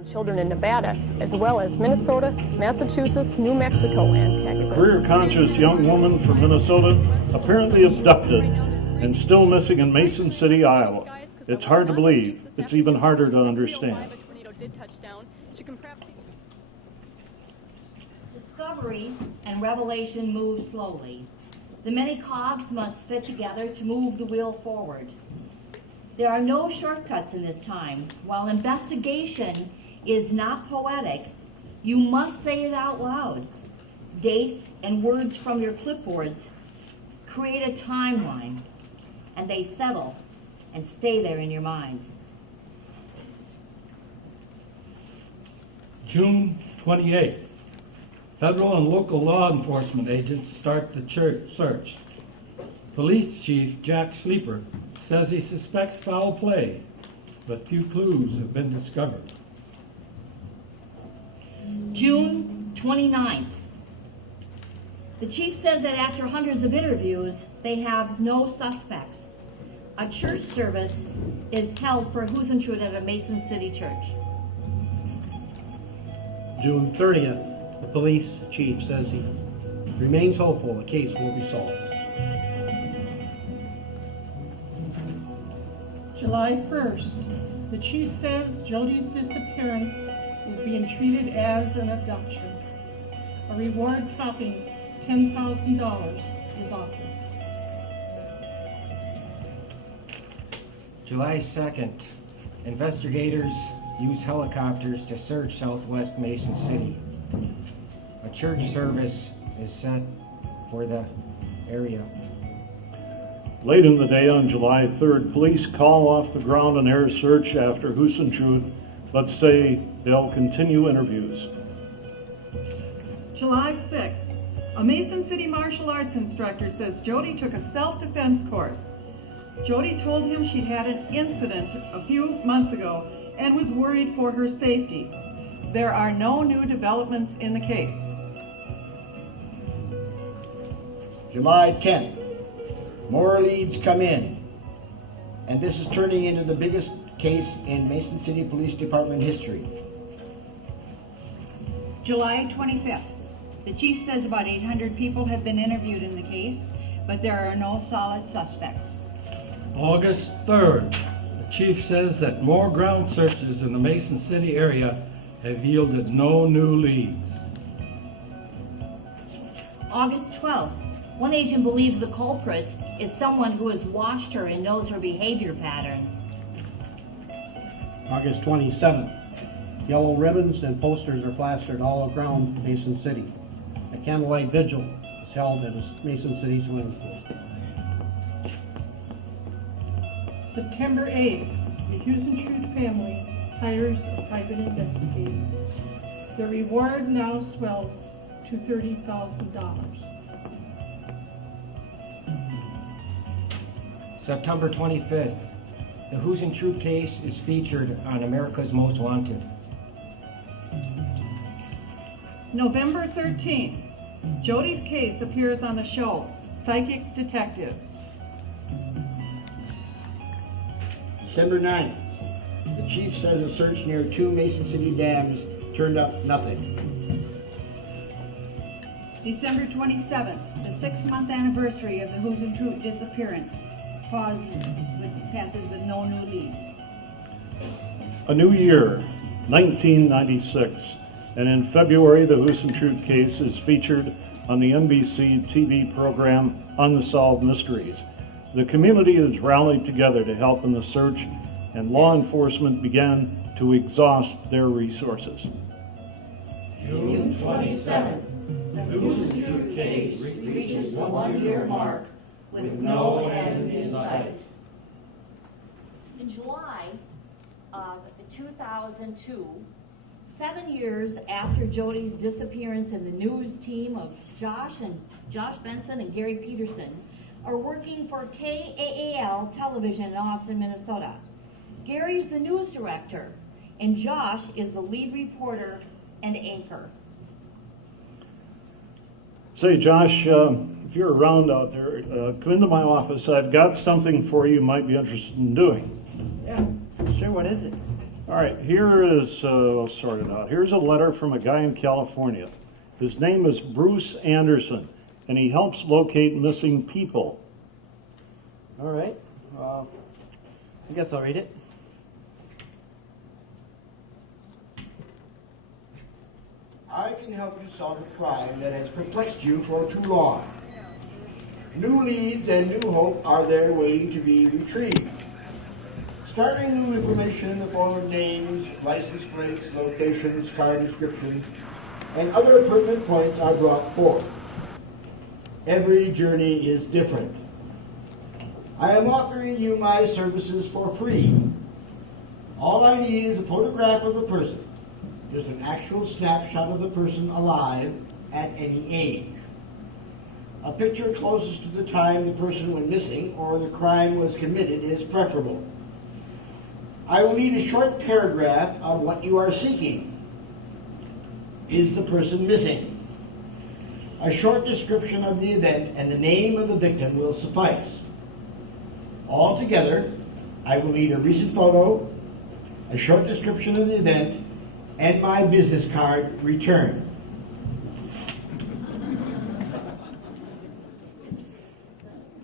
Children in Nevada, as well as Minnesota, Massachusetts, New Mexico, and Texas. Career-conscious young woman from Minnesota, apparently abducted and still missing in Mason City, Iowa. It's hard to believe. It's even harder to understand. Discovery and revelation move slowly. The many cogs must fit together to move the wheel forward. There are no shortcuts in this time. While investigation is not poetic, you must say it out loud. Dates and words from your clipboards create a timeline, and they settle and stay there in your mind. June 28th. Federal and local law enforcement agents start the church search. Police Chief Jack Sleeper says he suspects foul play, but few clues have been discovered. June 29th. The chief says that after hundreds of interviews, they have no suspects. A church service is held for Huisentruit at a Mason City church. June 30th. The police chief says he remains hopeful the case will be solved. July 1st, the chief says Jodi's disappearance is being treated as an abduction. A reward topping $10,000 is offered. July 2nd, investigators use helicopters to search southwest Mason City. A church service is set for the area. Late in the day on July 3rd, police call off the ground and air search after Huisentruit, but say they'll continue interviews. July 6th, a Mason City martial arts instructor says Jodi took a self-defense course. Jodi told him she'd had an incident a few months ago and was worried for her safety. There are no new developments in the case. July 10th, more leads come in, and this is turning into the biggest case in Mason City Police Department history. July 25th. The chief says about 800 people have been interviewed in the case, but there are no solid suspects. August 3rd. The chief says that more ground searches in the Mason City area have yielded no new leads. August 12th. One agent believes the culprit is someone who has watched her and knows her behavior patterns. August 27th. Yellow ribbons and posters are plastered all around Mason City. A candlelight vigil is held at Mason City swimming pool. September 8th, the Huisentruit family hires a private investigator. The reward now swells to $30,000. September 25th, the Huisentruit case is featured on America's Most Wanted. November 13th, Jodi's case appears on the show Psychic Detectives. December 9th, the chief says a search near 2 Mason City dams turned up nothing. December 27th, the 6-month anniversary of the Huisentruit disappearance, passes with no new leads. A new year, 1996, and in February, the Huisentruit case is featured on the NBC TV program Unsolved Mysteries. The community is rallied together to help in the search, and law enforcement began to exhaust their resources. June 27th, the Huisentruit case reaches the 1-year mark with no end in sight. In July of 2002, 7 years after Jodi's disappearance, and the news team of Josh Benson and Gary Peterson are working for KAAL Television in Austin, Minnesota. Gary is the news director, and Josh is the lead reporter and anchor. Say, Josh, if you're around out there, come into my office. I've got something for you might be interested in doing. Yeah, sure, what is it? All right, here is, I'll sort it out. Here's a letter from a guy in California. His name is Bruce Anderson, and he helps locate missing people. All right. I guess I'll read it. I can help you solve a crime that has perplexed you for too long. New leads and new hope are there waiting to be retrieved. Starting new information in the form of names, license plates, locations, car descriptions, and other pertinent points are brought forth. Every journey is different. I am offering you my services for free. All I need is a photograph of the person, just an actual snapshot of the person alive at any age. A picture closest to the time the person went missing or the crime was committed is preferable. I will need a short paragraph of what you are seeking. Is the person missing? A short description of the event and the name of the victim will suffice. Altogether, I will need a recent photo, a short description of the event, and my business card returned.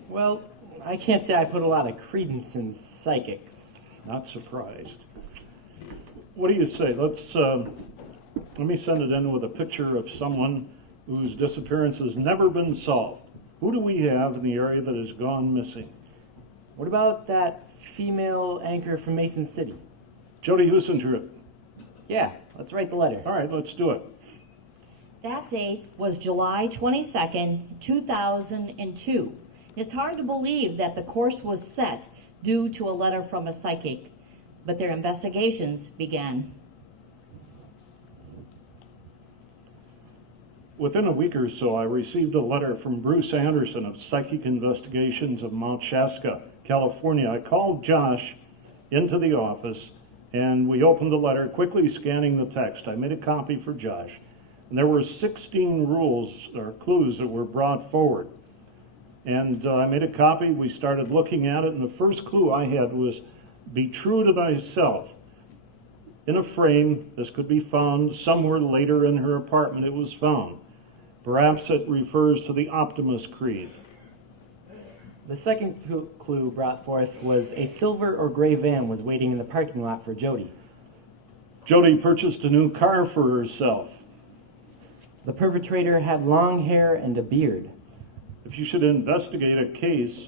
Well, I can't say I put a lot of credence in psychics. Not surprised. What do you say? Let me send it in with a picture of someone whose disappearance has never been solved. Who do we have in the area that has gone missing? What about that female anchor from Mason City? Jodi Huisentruit. Yeah, let's write the letter. All right, let's do it. That date was July 22nd, 2002. It's hard to believe that the course was set due to a letter from a psychic, but their investigations began. Within a week or so, I received a letter from Bruce Anderson of Psychic Investigations of Mount Shasta, California. I called Josh into the office, and we opened the letter, quickly scanning the text. I made a copy for Josh, and there were 16 rules or clues that were brought forward. And I made a copy, we started looking at it, and the first clue I had was, be true to thyself. In a frame, this could be found somewhere later in her apartment, it was found. Perhaps it refers to the Optimist Creed. The second clue brought forth was a silver or gray van was waiting in the parking lot for Jodi. Jodi purchased a new car for herself. The perpetrator had long hair and a beard. If you should investigate a case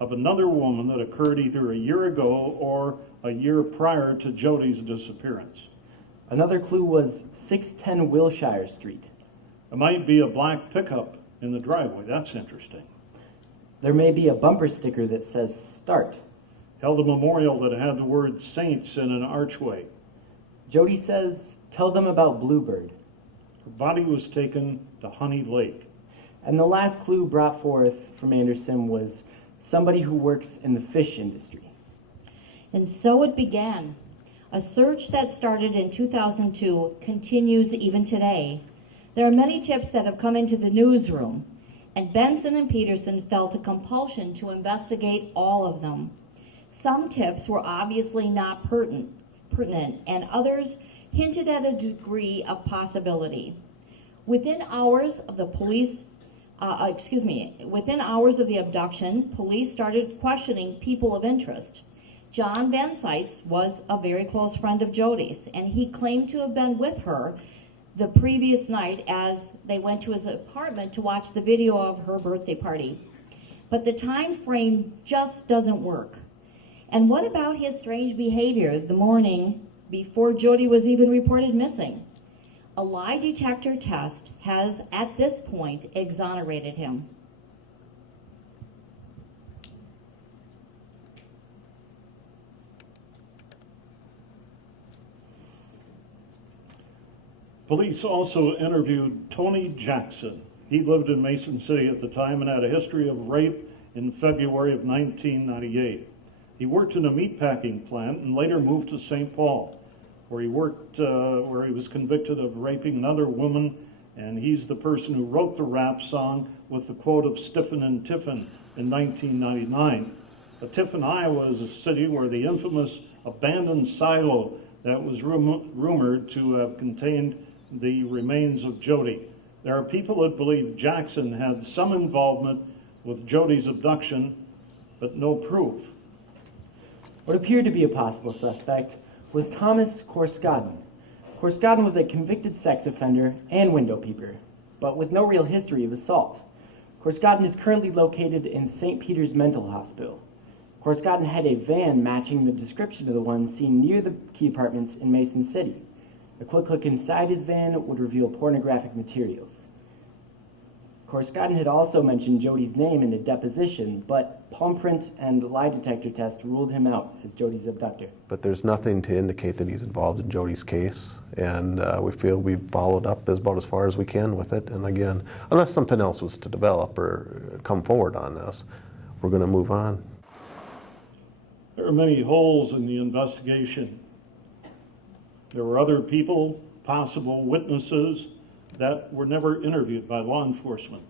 of another woman that occurred either a year ago or a year prior to Jodi's disappearance. Another clue was 610 Wilshire Street. It might be a black pickup in the driveway. That's interesting. There may be a bumper sticker that says start. Held a memorial that had the word saints in an archway. Jodi says, tell them about Bluebird. Her body was taken to Honey Lake. And the last clue brought forth from Anderson was somebody who works in the fish industry. And so it began. A search that started in 2002 continues even today. There are many tips that have come into the newsroom, and Benson and Peterson felt a compulsion to investigate all of them. Some tips were obviously not pertinent, and others hinted at a degree of possibility. Within hours of the abduction, police started questioning people of interest. John Van Sites was a very close friend of Jodi's, and he claimed to have been with her the previous night as they went to his apartment to watch the video of her birthday party. But the time frame just doesn't work. And what about his strange behavior the morning before Jodi was even reported missing? A lie detector test has, at this point, exonerated him. Police also interviewed Tony Jackson. He lived in Mason City at the time and had a history of rape in February of 1998. He worked in a meatpacking plant and later moved to St. Paul, where he was convicted of raping another woman, and he's the person who wrote the rap song with the quote of Stiffin' and Tiffin in 1999. Tiffin, Iowa is a city where the infamous abandoned silo that was rumored to have contained the remains of Jodi. There are people that believe Jackson had some involvement with Jodi's abduction, but no proof. What appeared to be a possible suspect was Thomas Korsgaden. Korsgaden was a convicted sex offender and window peeper, but with no real history of assault. Korsgaden is currently located in St. Peter's Mental Hospital. Korsgaden had a van matching the description of the one seen near the Key Apartments in Mason City. A quick look inside his van would reveal pornographic materials. Korsgaden had also mentioned Jodi's name in a deposition, but palm print and lie detector test ruled him out as Jodi's abductor. But there's nothing to indicate that he's involved in Jodi's case, and we feel we've followed up about as far as we can with it. And again, unless something else was to develop or come forward on this, we're going to move on. There are many holes in the investigation. There were other people, possible witnesses, that were never interviewed by law enforcement.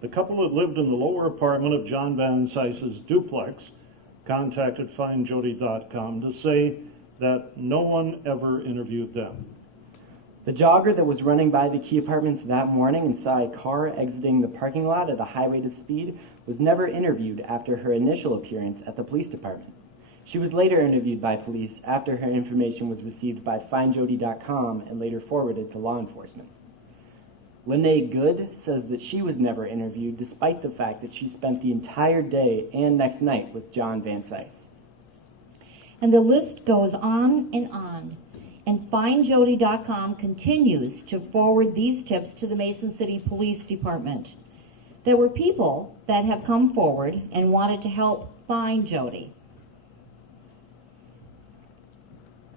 The couple that lived in the lower apartment of John Van Cise's duplex contacted FindJodi.com to say that no one ever interviewed them. The jogger that was running by the Key Apartments that morning and saw a car exiting the parking lot at a high rate of speed was never interviewed after her initial appearance at the police department. She was later interviewed by police after her information was received by FindJodi.com and later forwarded to law enforcement. Lene Good says that she was never interviewed despite the fact that she spent the entire day and next night with John Van Cise. And the list goes on, and FindJodi.com continues to forward these tips to the Mason City Police Department. There were people that have come forward and wanted to help find Jodi.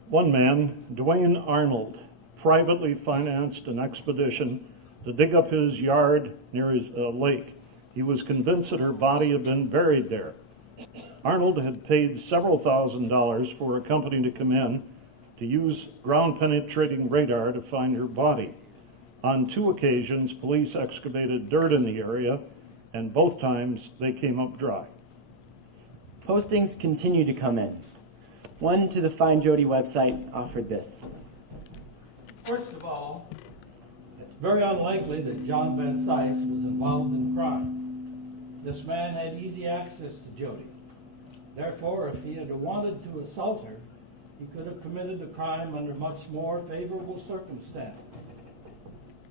One man, Dwayne Arnold, privately financed an expedition to dig up his yard near his lake. He was convinced that her body had been buried there. Arnold had paid several $1,000s for a company to come in to use ground-penetrating radar to find her body. On 2 occasions, police excavated dirt in the area, and both times they came up dry. Postings continue to come in. One to the Find Jodi website offered this. First of all, it's very unlikely that John Van Cise was involved in crime. This man had easy access to Jodi. Therefore, if he had wanted to assault her, he could have committed the crime under much more favorable circumstances.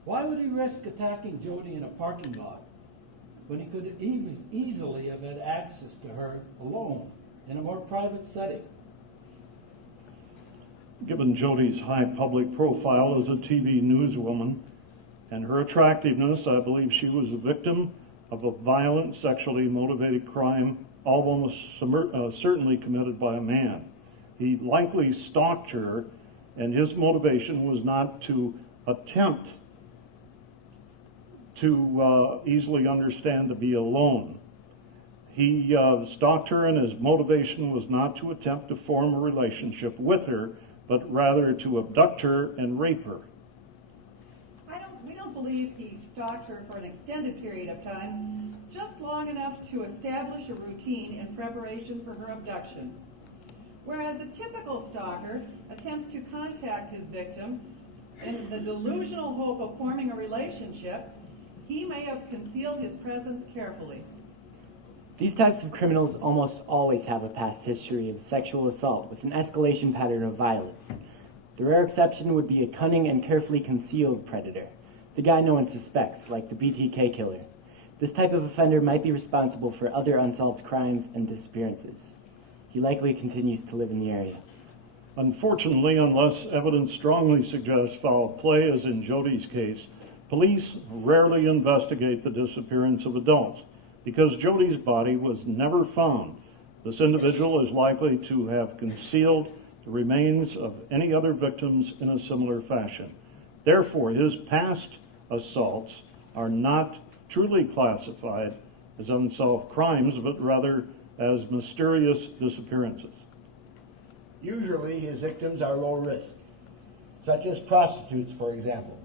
Why would he risk attacking Jodi in a parking lot when he could easily have had access to her alone in a more private setting? Given Jodi's high public profile as a TV newswoman and her attractiveness, I believe she was a victim of a violent, sexually motivated crime, almost certainly committed by a man. He likely stalked her, and his motivation was not to attempt to easily understand to be alone. He stalked her, and his motivation was not to attempt to form a relationship with her, but rather to abduct her and rape her. We don't believe he stalked her for an extended period of time, just long enough to establish a routine in preparation for her abduction. Whereas a typical stalker attempts to contact his victim in the delusional hope of forming a relationship, he may have concealed his presence carefully. These types of criminals almost always have a past history of sexual assault with an escalation pattern of violence. The rare exception would be a cunning and carefully concealed predator, the guy no one suspects, like the BTK killer. This type of offender might be responsible for other unsolved crimes and disappearances. He likely continues to live in the area. Unfortunately, unless evidence strongly suggests foul play, as in Jodi's case, police rarely investigate the disappearance of adults. Because Jodi's body was never found, this individual is likely to have concealed the remains of any other victims in a similar fashion. Therefore, his past assaults are not truly classified as unsolved crimes, but rather as mysterious disappearances. Usually his victims are low risk, such as prostitutes, for example.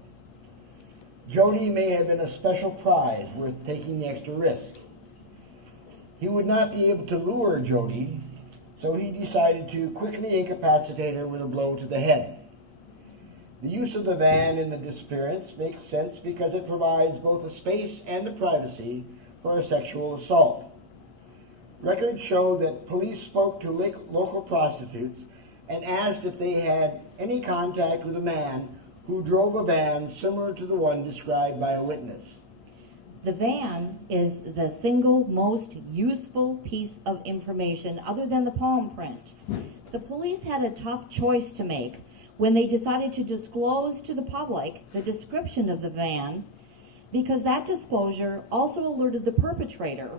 Jodi may have been a special prize worth taking the extra risk. He would not be able to lure Jodi so he decided to quickly incapacitate her with a blow to the head. The use of the van in the disappearance makes sense because it provides both a space and a privacy for a sexual assault. Records show that police spoke to local prostitutes and asked if they had any contact with a man who drove a van similar to the one described by a witness. The van is the single most useful piece of information other than the palm print. The police had a tough choice to make when they decided to disclose to the public the description of the van, because that disclosure also alerted the perpetrator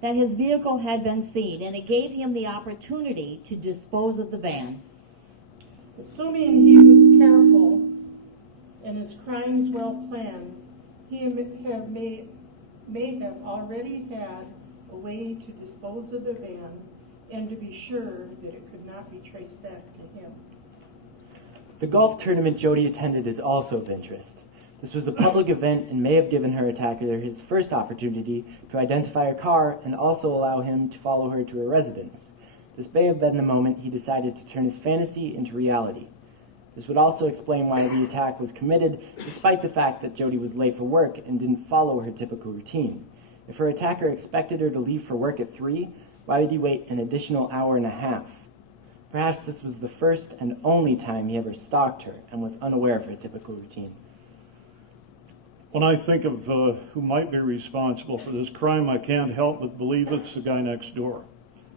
that his vehicle had been seen, and it gave him the opportunity to dispose of the van. Assuming he was careful and his crimes well planned, he may have already had a way to dispose of the van and to be sure that it could not be traced back to him. The golf tournament Jodi attended is also of interest. This was a public event and may have given her attacker his first opportunity to identify her car and also allow him to follow her to her residence. This may have been the moment he decided to turn his fantasy into reality. This would also explain why the attack was committed, despite the fact that Jodi was late for work and didn't follow her typical routine. If her attacker expected her to leave for work at 3, why would he wait an additional hour and a half? Perhaps this was the first and only time he ever stalked her and was unaware of her typical routine. When I think of who might be responsible for this crime, I can't help but believe it's the guy next door.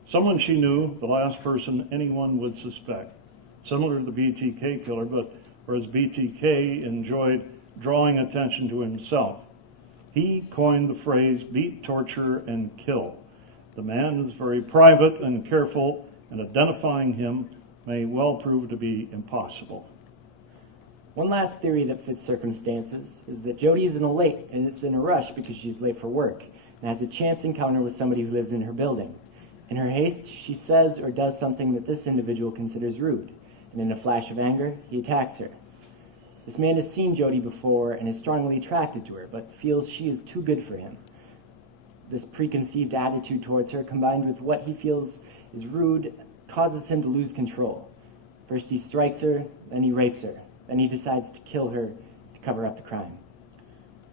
Someone she knew, the last person anyone would suspect. Similar to the BTK killer, but whereas BTK enjoyed drawing attention to himself, he coined the phrase beat, torture, and kill. The man is very private and careful, and identifying him may well prove to be impossible. One last theory that fits circumstances is that Jodi is in a rush because she's late for work and has a chance encounter with somebody who lives in her building. In her haste, she says or does something that this individual considers rude, and in a flash of anger, he attacks her. This man has seen Jodi before and is strongly attracted to her, but feels she is too good for him. This preconceived attitude towards her, combined with what he feels is rude, causes him to lose control. First he strikes her, then he rapes her, then he decides to kill her to cover up the crime.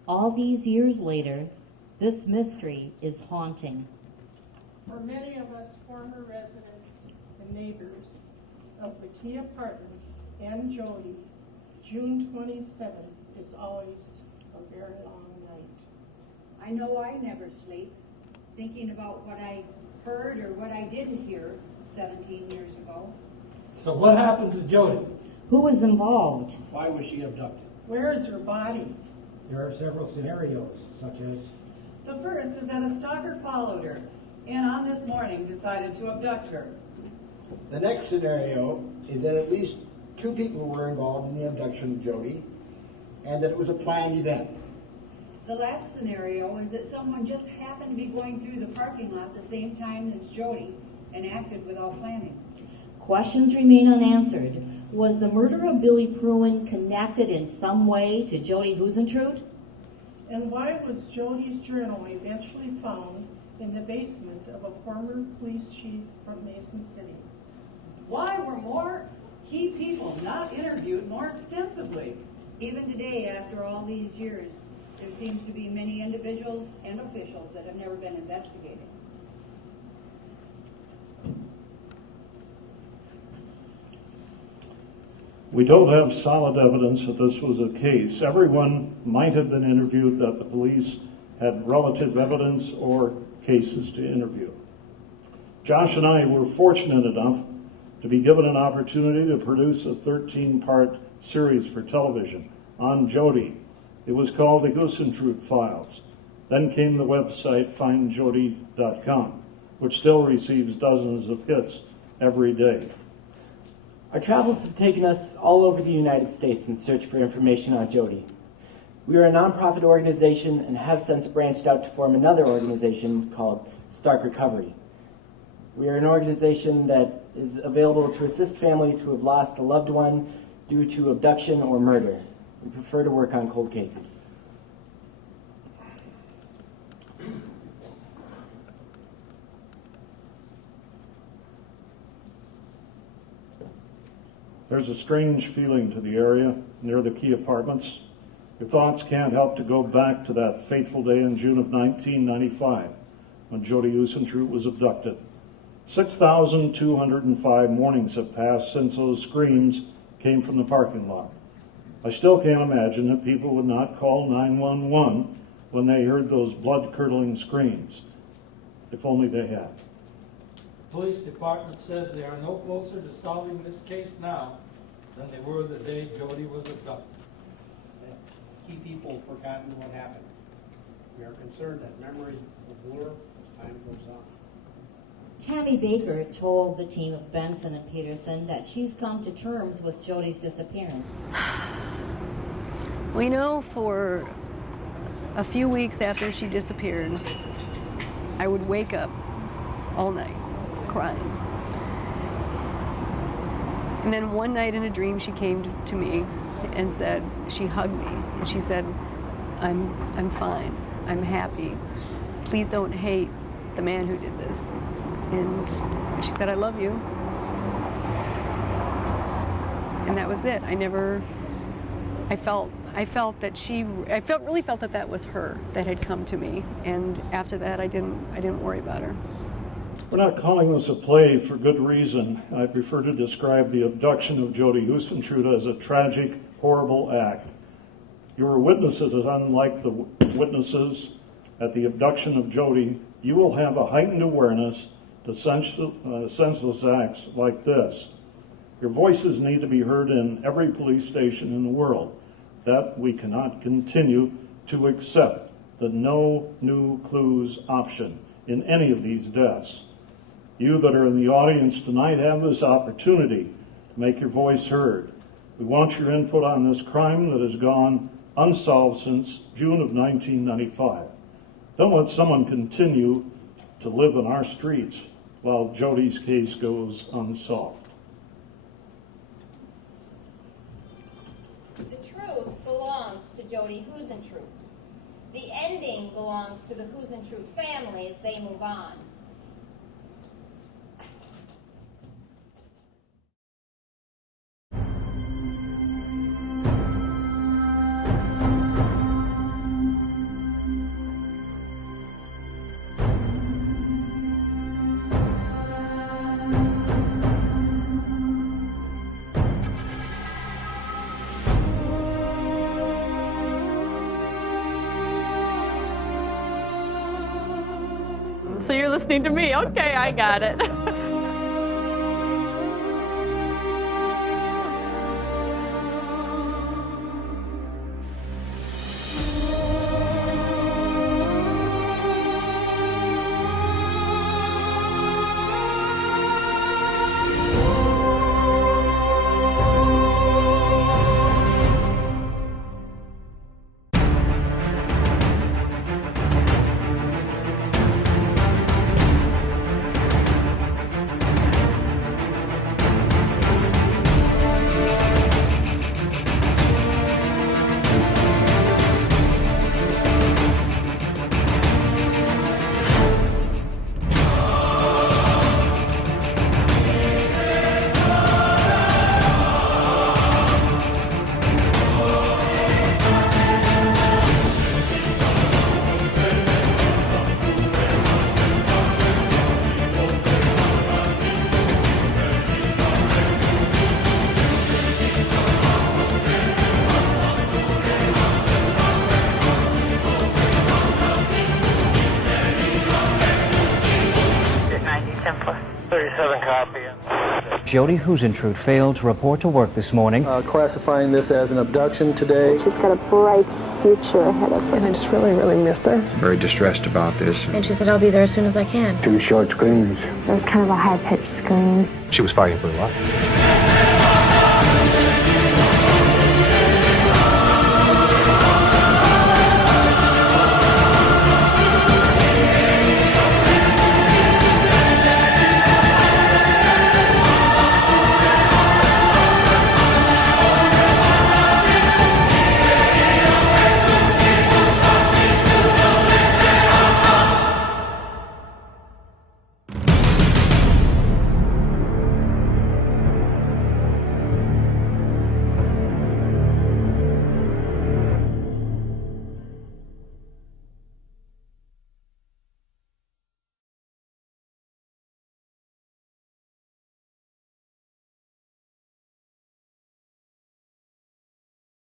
All these years later, this mystery is haunting. For many of us former residents and neighbors of the Key Apartments and Jodi, June 27th is always a very long night. I know I never sleep, thinking about what I heard or what I didn't hear 17 years ago. So what happened to Jodi? Who was involved? Why was she abducted? Where is her body? There are several scenarios, such as The first is that a stalker followed her and on this morning decided to abduct her. the next scenario is that at least 2 people were involved in the abduction of Jodi and that it was a planned event. The last scenario is that someone just happened to be going through the parking lot at the same time as Jodi and acted without planning. Questions remain unanswered. Was the murder of Billy Pruin connected in some way to Jodi Huisentruit? And why was Jodi's journal eventually found in the basement of a former police chief from Mason City? Why were more key people not interviewed more extensively? Even today, after all these years, there seems to be many individuals and officials that have never been investigated. We don't have solid evidence that this was a case. Everyone might have been interviewed that the police had relative evidence or cases to interview. Josh and I were fortunate enough to be given an opportunity to produce a 13-part series for television on Jodi. It was called the Huisentruit Files. Then came the website findjodi.com, which still receives dozens of hits every day. Our travels have taken us all over the United States in search for information on Jodi. We are a nonprofit organization and have since branched out to form another organization called Stark Recovery. We are an organization that is available to assist families who have lost a loved one due to abduction or murder. We prefer to work on cold cases. There's a strange feeling to the area near the Key Apartments. Your thoughts can't help to go back to that fateful day in June of 1995 when Jodi Huisentruit was abducted. 6,205 mornings have passed since those screams came from the parking lot. I still can't imagine that people would not call 911 when they heard those blood-curdling screams. If only they had. The police department says they are no closer to solving this case now than they were the day Jodi was abducted. Key people have forgotten what happened. We are concerned that memories will blur as time goes on. Tammy Baker told the team of Benson and Peterson that she's come to terms with Jodi's disappearance. We know for a few weeks after she disappeared, I would wake up all night crying. And then one night in a dream she came to me and said, she hugged me and she said, I'm fine, I'm happy. Please don't hate the man who did this. And she said, I love you. And that was it. I really felt that that was her that had come to me. And after that, I didn't worry about her. We're not calling this a play for good reason. I prefer to describe the abduction of Jodi Huisentruit as a tragic, horrible act. You were witnesses, unlike the witnesses at the abduction of Jodi. You will have a heightened awareness to senseless acts like this. Your voices need to be heard in every police station in the world. That we cannot continue to accept the no new clues option in any of these deaths. You that are in the audience tonight have this opportunity to make your voice heard. We want your input on this crime that has gone unsolved since June of 1995. Don't let someone continue to live in our streets while Jodi's case goes unsolved. The truth belongs to Jodi Huisentruit. The ending belongs to the Huisentruit family as they move on. So you're listening to me. Okay, I got it. Jodi Huisentruit failed to report to work this morning. Classifying this as an abduction today. She's got a bright future ahead of her. And I just really, really miss her. Very distressed about this. And she said, I'll be there as soon as I can. 2 short screams. There was kind of a high-pitched scream. She was fighting for her life.